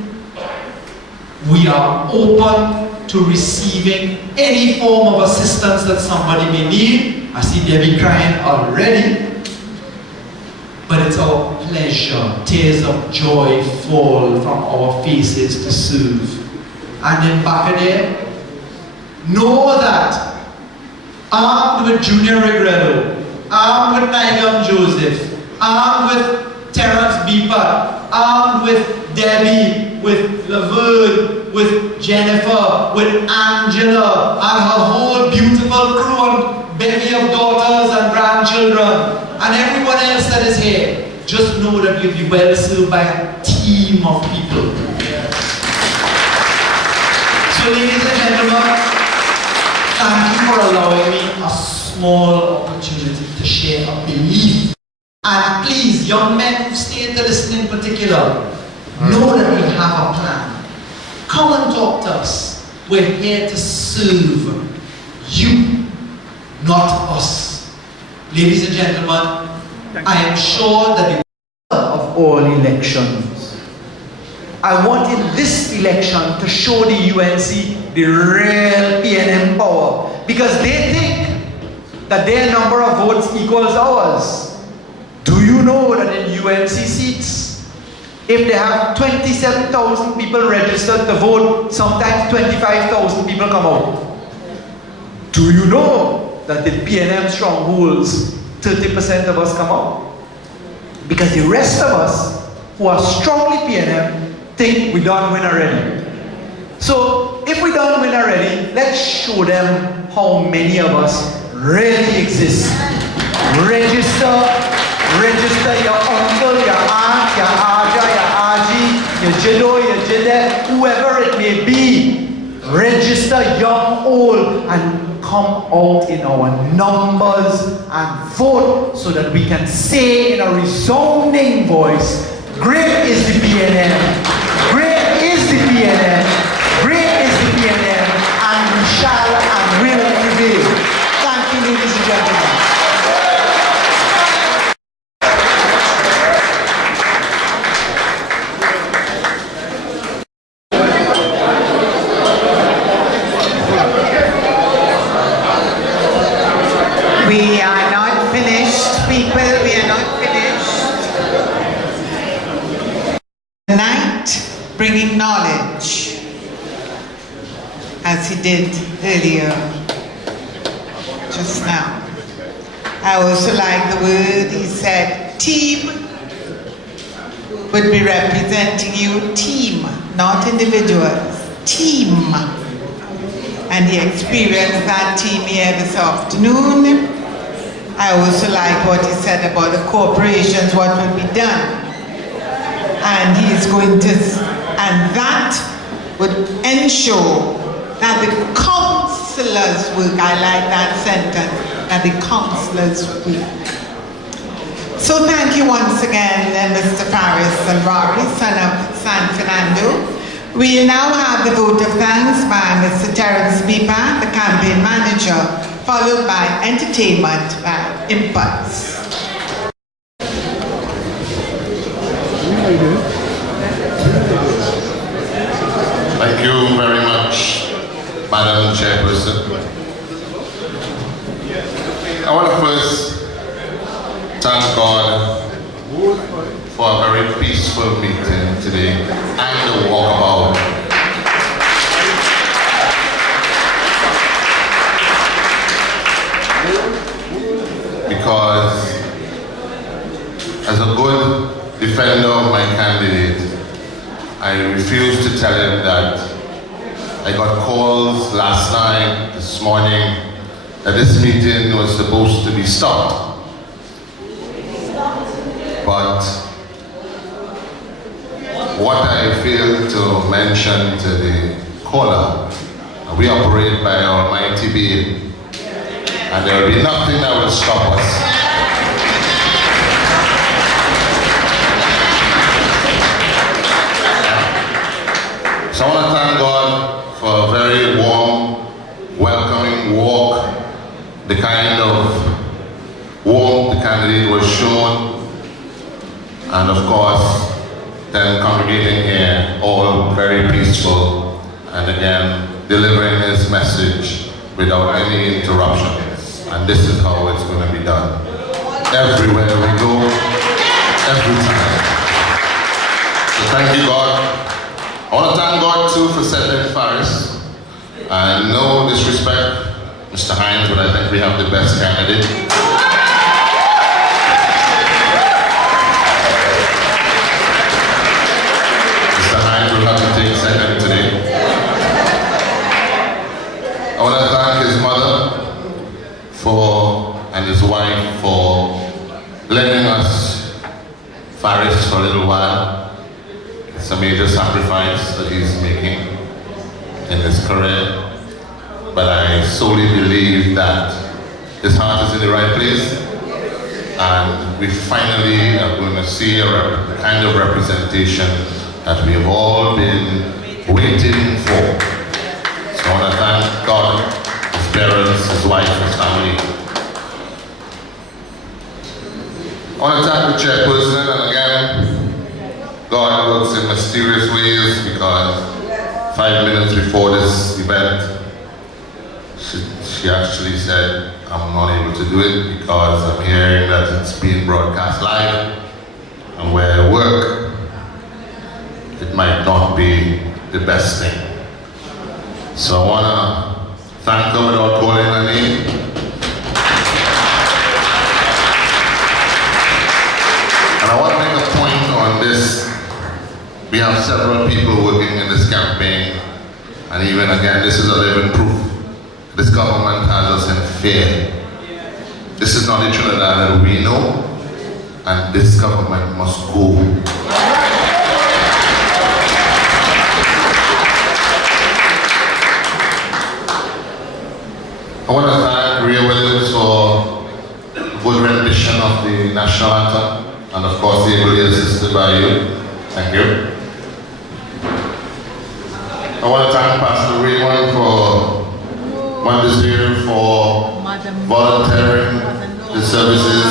We are open to receiving any form of assistance that somebody may need. I see Debbie crying already. But it's our pleasure, tears of joy fall from our faces to serve. And in Embacadere, know that armed with Junior Regredo, armed with Nigel Joseph, armed with Terence Beeper, armed with Debbie, with Laverne, with Jennifer, with Angela, and her whole beautiful crew and bevy of daughters and grandchildren, and everyone else that is here. Just know that you'll be well served by a team of people. So, ladies and gentlemen, thank you for allowing me a small opportunity to share a belief. And please, young men who stay to listen in particular, know that we have a plan. Come and talk to us. We're here to serve you, not us. Ladies and gentlemen, I am sure that the of all elections, I want in this election to show the UNC the real PNM power, because they think that their number of votes equals ours. Do you know that in UNC seats, if they have 27,000 people registered to vote, sometimes 25,000 people come out? Do you know that the PNM strongholds, 30% of us come out? Because the rest of us who are strongly PNM think we don't win already. So, if we don't win already, let's show them how many of us really exist. Register your uncle, your aunt, your aja, your aji, your jido, your jide, whoever it may be. Register young, old, and come out in our numbers and vote so that we can say in a resounding voice, great is the PNM, great is the PNM, great is the PNM, and we shall and will prevail. Thank you, ladies and gentlemen. We are not finished, people, we are not finished. Tonight, bringing knowledge, as he did earlier, just now. I also like the word he said, team, would be representing you, team, not individuals, team. And he experienced that team here this afternoon. I also like what he said about the corporations, what will be done. And he's going to, and that would ensure that the councillors work, I like that sentence, that the councillors work. So thank you once again, Mr. Faris and Rawi, son of San Fernando. We now have the vote of thanks by Mr. Terence Beeper, the campaign manager, followed by entertainment by Impulse. Thank you very much, Madam Chairperson. I want to first thank God for a very peaceful meeting today and the walkabout. because as a good defender of my candidate, I refuse to tell him that I got calls last night, this morning, that this meeting was supposed to be stopped. But what I failed to mention to the caller, we operate by Almighty being, and there will be nothing that will stop us. So I want to thank God for a very warm, welcoming walk, the kind of warmth the candidate was shown, and of course, then congregating here, all very peaceful, and again, delivering his message without any interruptions. And this is how it's going to be done. Everywhere we go, every time. So thank you, God. I want to thank God too for sending Faris. And no disrespect, Mr. Hines, but I think we have the best candidate. Mr. Hines will have to take second today. I want to thank his mother and his wife for lending us Faris for a little while. It's a major sacrifice that he's making in his career, but I solely believe that his heart is in the right place, and we finally are going to see the kind of representation that we have all been waiting for. So I want to thank God, his parents, his wife, his family. I want to thank the chairperson, and again, God works in mysterious ways, because 5 minutes before this event, she actually said, I'm not able to do it because I'm hearing that it's being broadcast live, and where I work, it might not be the best thing. So I want to thank her without calling her name. And I want to make a point on this. We have several people working in this campaign, and even again, this is a living proof. This government has us in fear. This is not the Trinidad that we know, and this government must go. I want to thank Ria Williams for a good rendition of the national anthem, and of course, ably assisted by you. Thank you. I want to thank Pastor Raymond for Mondesir for volunteering his services,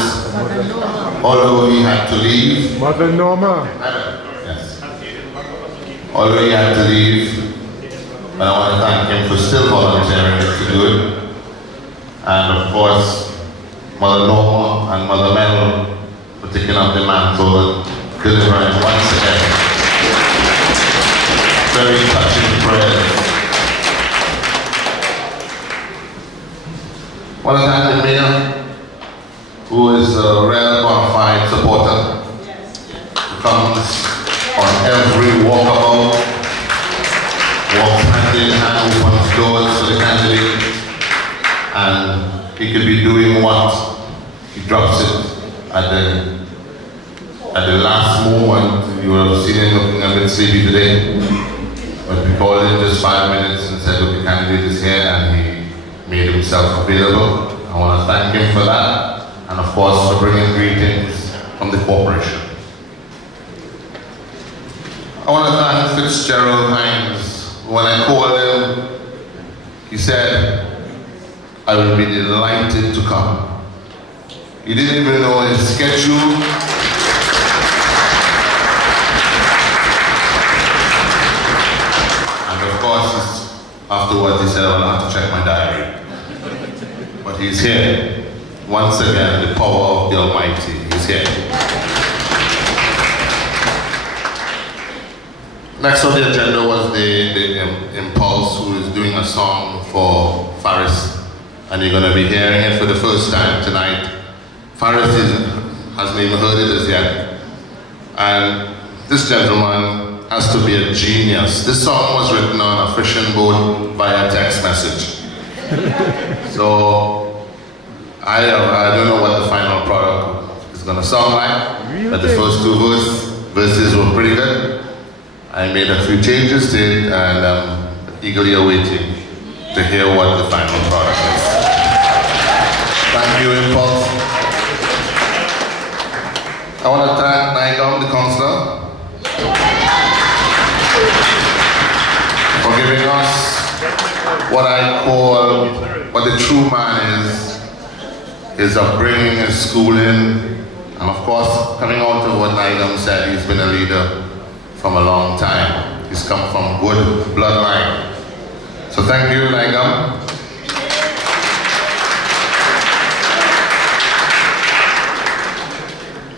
although he had to leave. Mother Norma. Yes. Although he had to leave, but I want to thank him for still volunteering to do it. And of course, Mother Norma and Mother Mel for taking up the mantle and delivering once again. Very touching prayers. I want to thank the mayor, who is a real bona fide supporter, who comes on every walkabout, walks hand in hand, opens doors for the candidate, and he could be doing what he drops it at the last moment. You will have seen him looking a bit sleepy today, but we called him just 5 minutes and said, look, the candidate is here, and he made himself available. I want to thank him for that, and of course for bringing greetings from the corporation. I want to thank Fitzgerald Hines. When I called him, he said, I will be delighted to come. He didn't even know his schedule. And of course, afterwards he said, I will have to check my diary. But he's here. Once again, the power of the Almighty is here. Next on the agenda was the Impulse, who is doing a song for Faris. And you're going to be hearing it for the first time tonight. Faris hasn't even heard it as yet. And this gentleman has to be a genius. This song was written on a fishing boat via text message. So I don't know what the final product is going to sound like, but the first two verses were pretty good. I made a few changes to it, and I'm eagerly awaiting to hear what the final product is. Thank you, Impulse. I want to thank Nigam, the counselor, for giving us what I call, what the true man is, his upbringing, his schooling, and of course, coming out of what Nigam said, he's been a leader from a long time. He's come from good bloodline. So thank you, Nigam.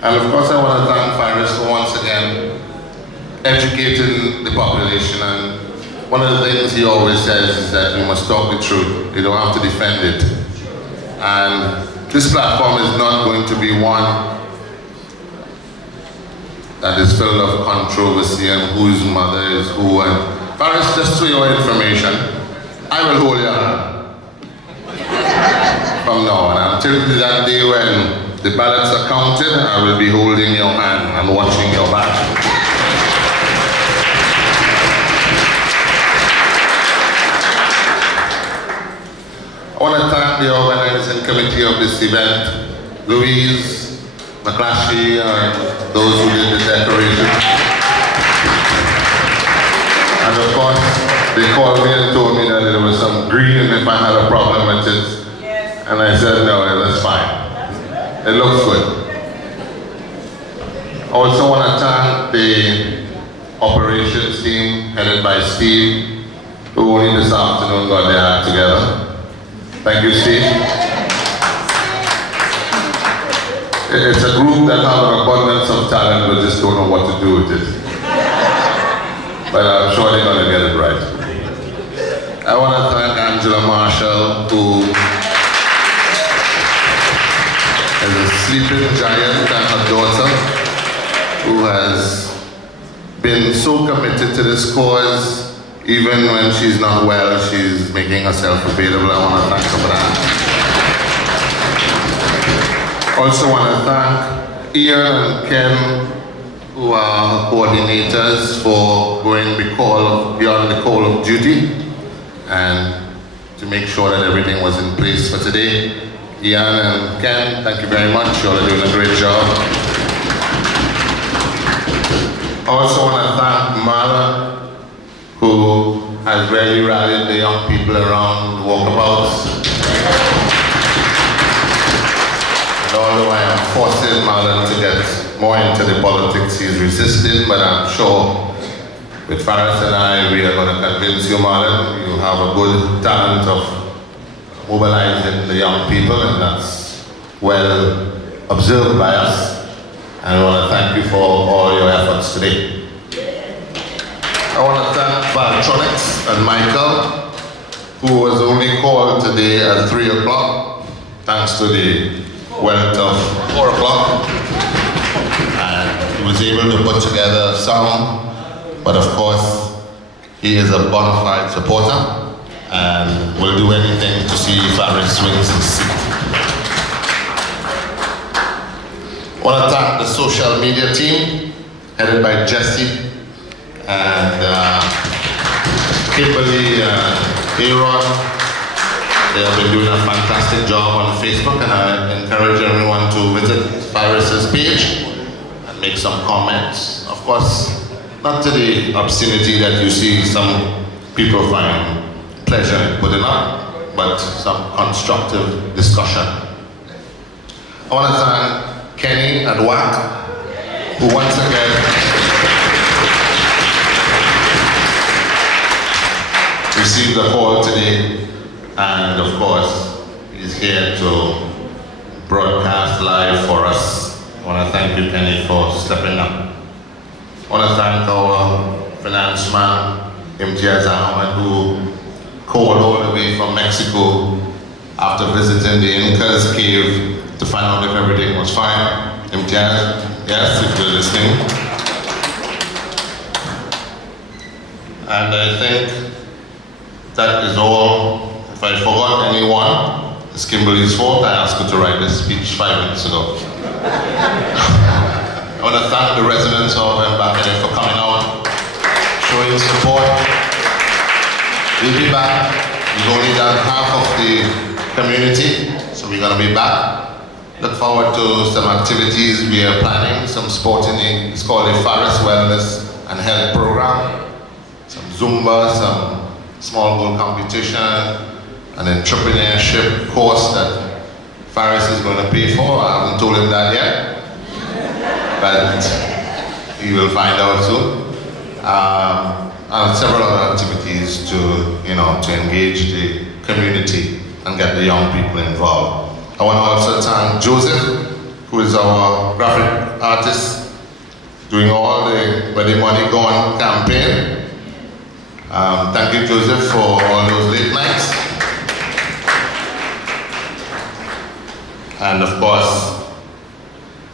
And of course, I want to thank Faris for once again educating the population. And one of the things he always says is that we must talk the truth. You don't have to defend it. And this platform is not going to be one that is filled of controversy and whose mother is who. And Faris, just for your information, I will hold your hand from now on until that day when the ballots are counted. I will be holding your hand and watching your back. I want to thank the organizing committee of this event, Louise, McClashy, and those who did the decoration. And of course, they called me and told me that there was some green if I had a problem with it. Yes. And I said, no, that's fine. It looks good. I also want to thank the operations team headed by Steve, who only this afternoon got their act together. Thank you, Steve. It's a group that have an abundance of talent, but just don't know what to do with it. But I'm sure they're going to get it right. I want to thank Angela Marshall, who is a sleeping giant, and her daughter, who has been so committed to this cause. Even when she's not well, she's making herself available. I want to thank her for that. Also want to thank Ian and Ken, who are coordinators, for going beyond the call of duty and to make sure that everything was in place for today. Ian and Ken, thank you very much. You all are doing a great job. I also want to thank Mala, who has really rallied the young people around walkabouts. And although I am forcing Marlon to get more into the politics, he's resisting, but I'm sure with Faris and I, we are going to convince you, Marlon. You have a good talent of mobilizing the young people, and that's well observed by us. And I want to thank you for all your efforts today. I want to thank Valtronics and Michael, who was only called today at 3 o'clock, thanks to the wealth of 4 o'clock. And he was able to put together a song, but of course, he is a bona fide supporter and will do anything to see Faris wins his seat. I want to thank the social media team, headed by Jesse and Kimberly and Aaron. They have been doing a fantastic job on Facebook, and I encourage everyone to visit Faris's page and make some comments. Of course, not to the obscenity that you see some people find pleasure in putting up, but some constructive discussion. I want to thank Kenny and WAC, who once again received a call today, and of course, he's here to broadcast live for us. I want to thank you, Kenny, for stepping up. I want to thank our finance man, Imtiaz Ahmed, who called all the way from Mexico after visiting the Incas cave to find out if everything was fine. Imtiaz, yes, if you're listening. And I think that is all. If I forgot anyone, it's Kimberly's fault. I asked her to write this speech 5 minutes ago. I want to thank the residents of Embacadere for coming out, showing support. We'll be back. We've only done half of the community, so we're going to be back. Look forward to some activities we are planning, some sporting, it's called a Faris Wellness and Health Program, some Zumba, some small goal competition, an entrepreneurship course that Faris is going to pay for. I haven't told him that yet, but he will find out soon. And several other activities to, to engage the community and get the young people involved. I want to also thank Joseph, who is our graphic artist, doing all the Where the Money Gone campaign. Thank you, Joseph, for all those late nights. And of course,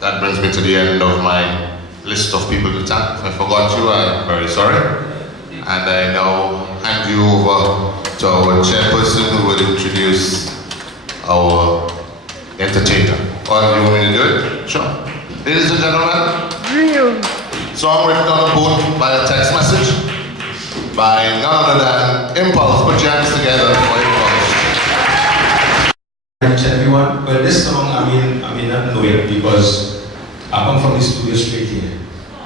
that brings me to the end of my list of people to thank. If I forgot you, I'm very sorry. And I now hand you over to our chairperson who will introduce our entertainer. Or do you want me to do it? Sure. Ladies and gentlemen, song written on a boat by a text message by none other than Impulse. Put your hands together for Impulse. Hi to everyone. Well, this song I may not know it because I come from the studio straight here.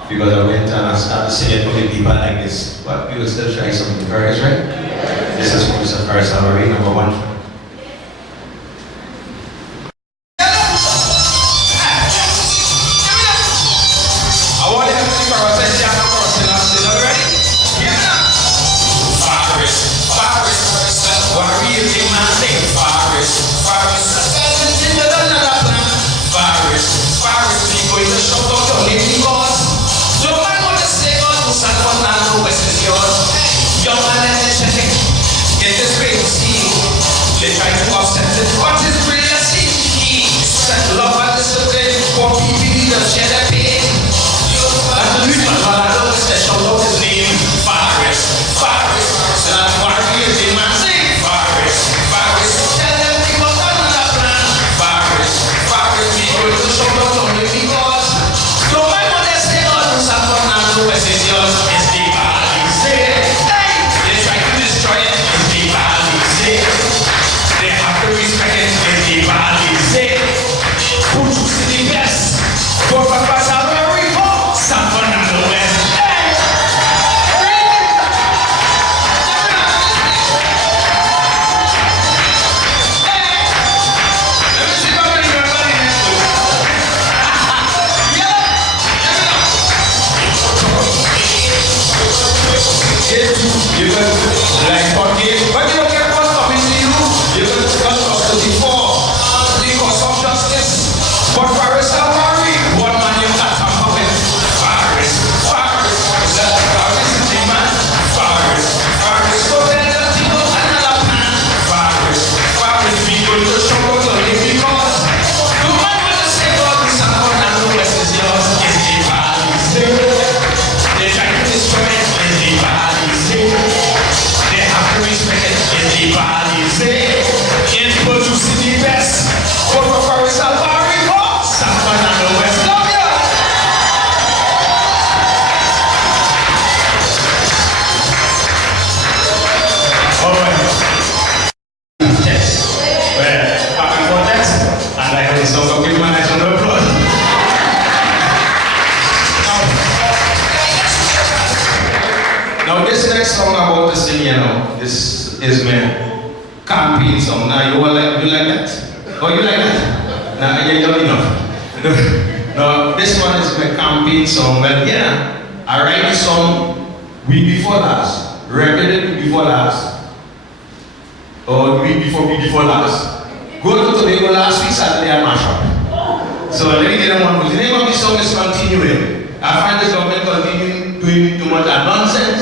Because I went and I started singing for the people like this. But we will still try something. Faris, right? This is from Mr. Faris Rawi, number 1. They try to offset it, but it's really a scene. Set love and discipline for people that share their pain. And the reason why I don't special love his name, Faris. And I'm worried in my sing, Faris. Tell them people another plan, Faris. We going to show love only because no matter what they say, all those are Fernando, West is yours, it's the Hollis. They try to destroy it, it's the Hollis. They have to respect it, it's the Hollis. Put you to the best, for Papa's Rawi, San Fernando West. You can like 48, but you don't get what's coming to you. You can discuss custody for the cause of justice. But Faris Rawi, one man you got to come with. Faris. Faris is the man. Faris. So tell them people another plan. Faris. We going to show up to live because no man will say God is San Fernando West is yours. It's the Hollis. They try to destroy it. It's the Hollis. They have to respect it. It's the Hollis. Introducing the best. For Faris Rawi, San Fernando West. Love you. All right. Text. Well, happy for text. And I have this song of giving my nice round of applause. Now this next song I'm about to sing, this is my campaign song. Now you like that? Oh, you like that? Now you don't enough. No, this one is my campaign song. Well, yeah, I write this song week before last, recorded week before last, or week before last. Go to Tobago last week Saturday and mash up. So let me get them one. The name of the song is Continuing. I find the government continuing doing too much nonsense.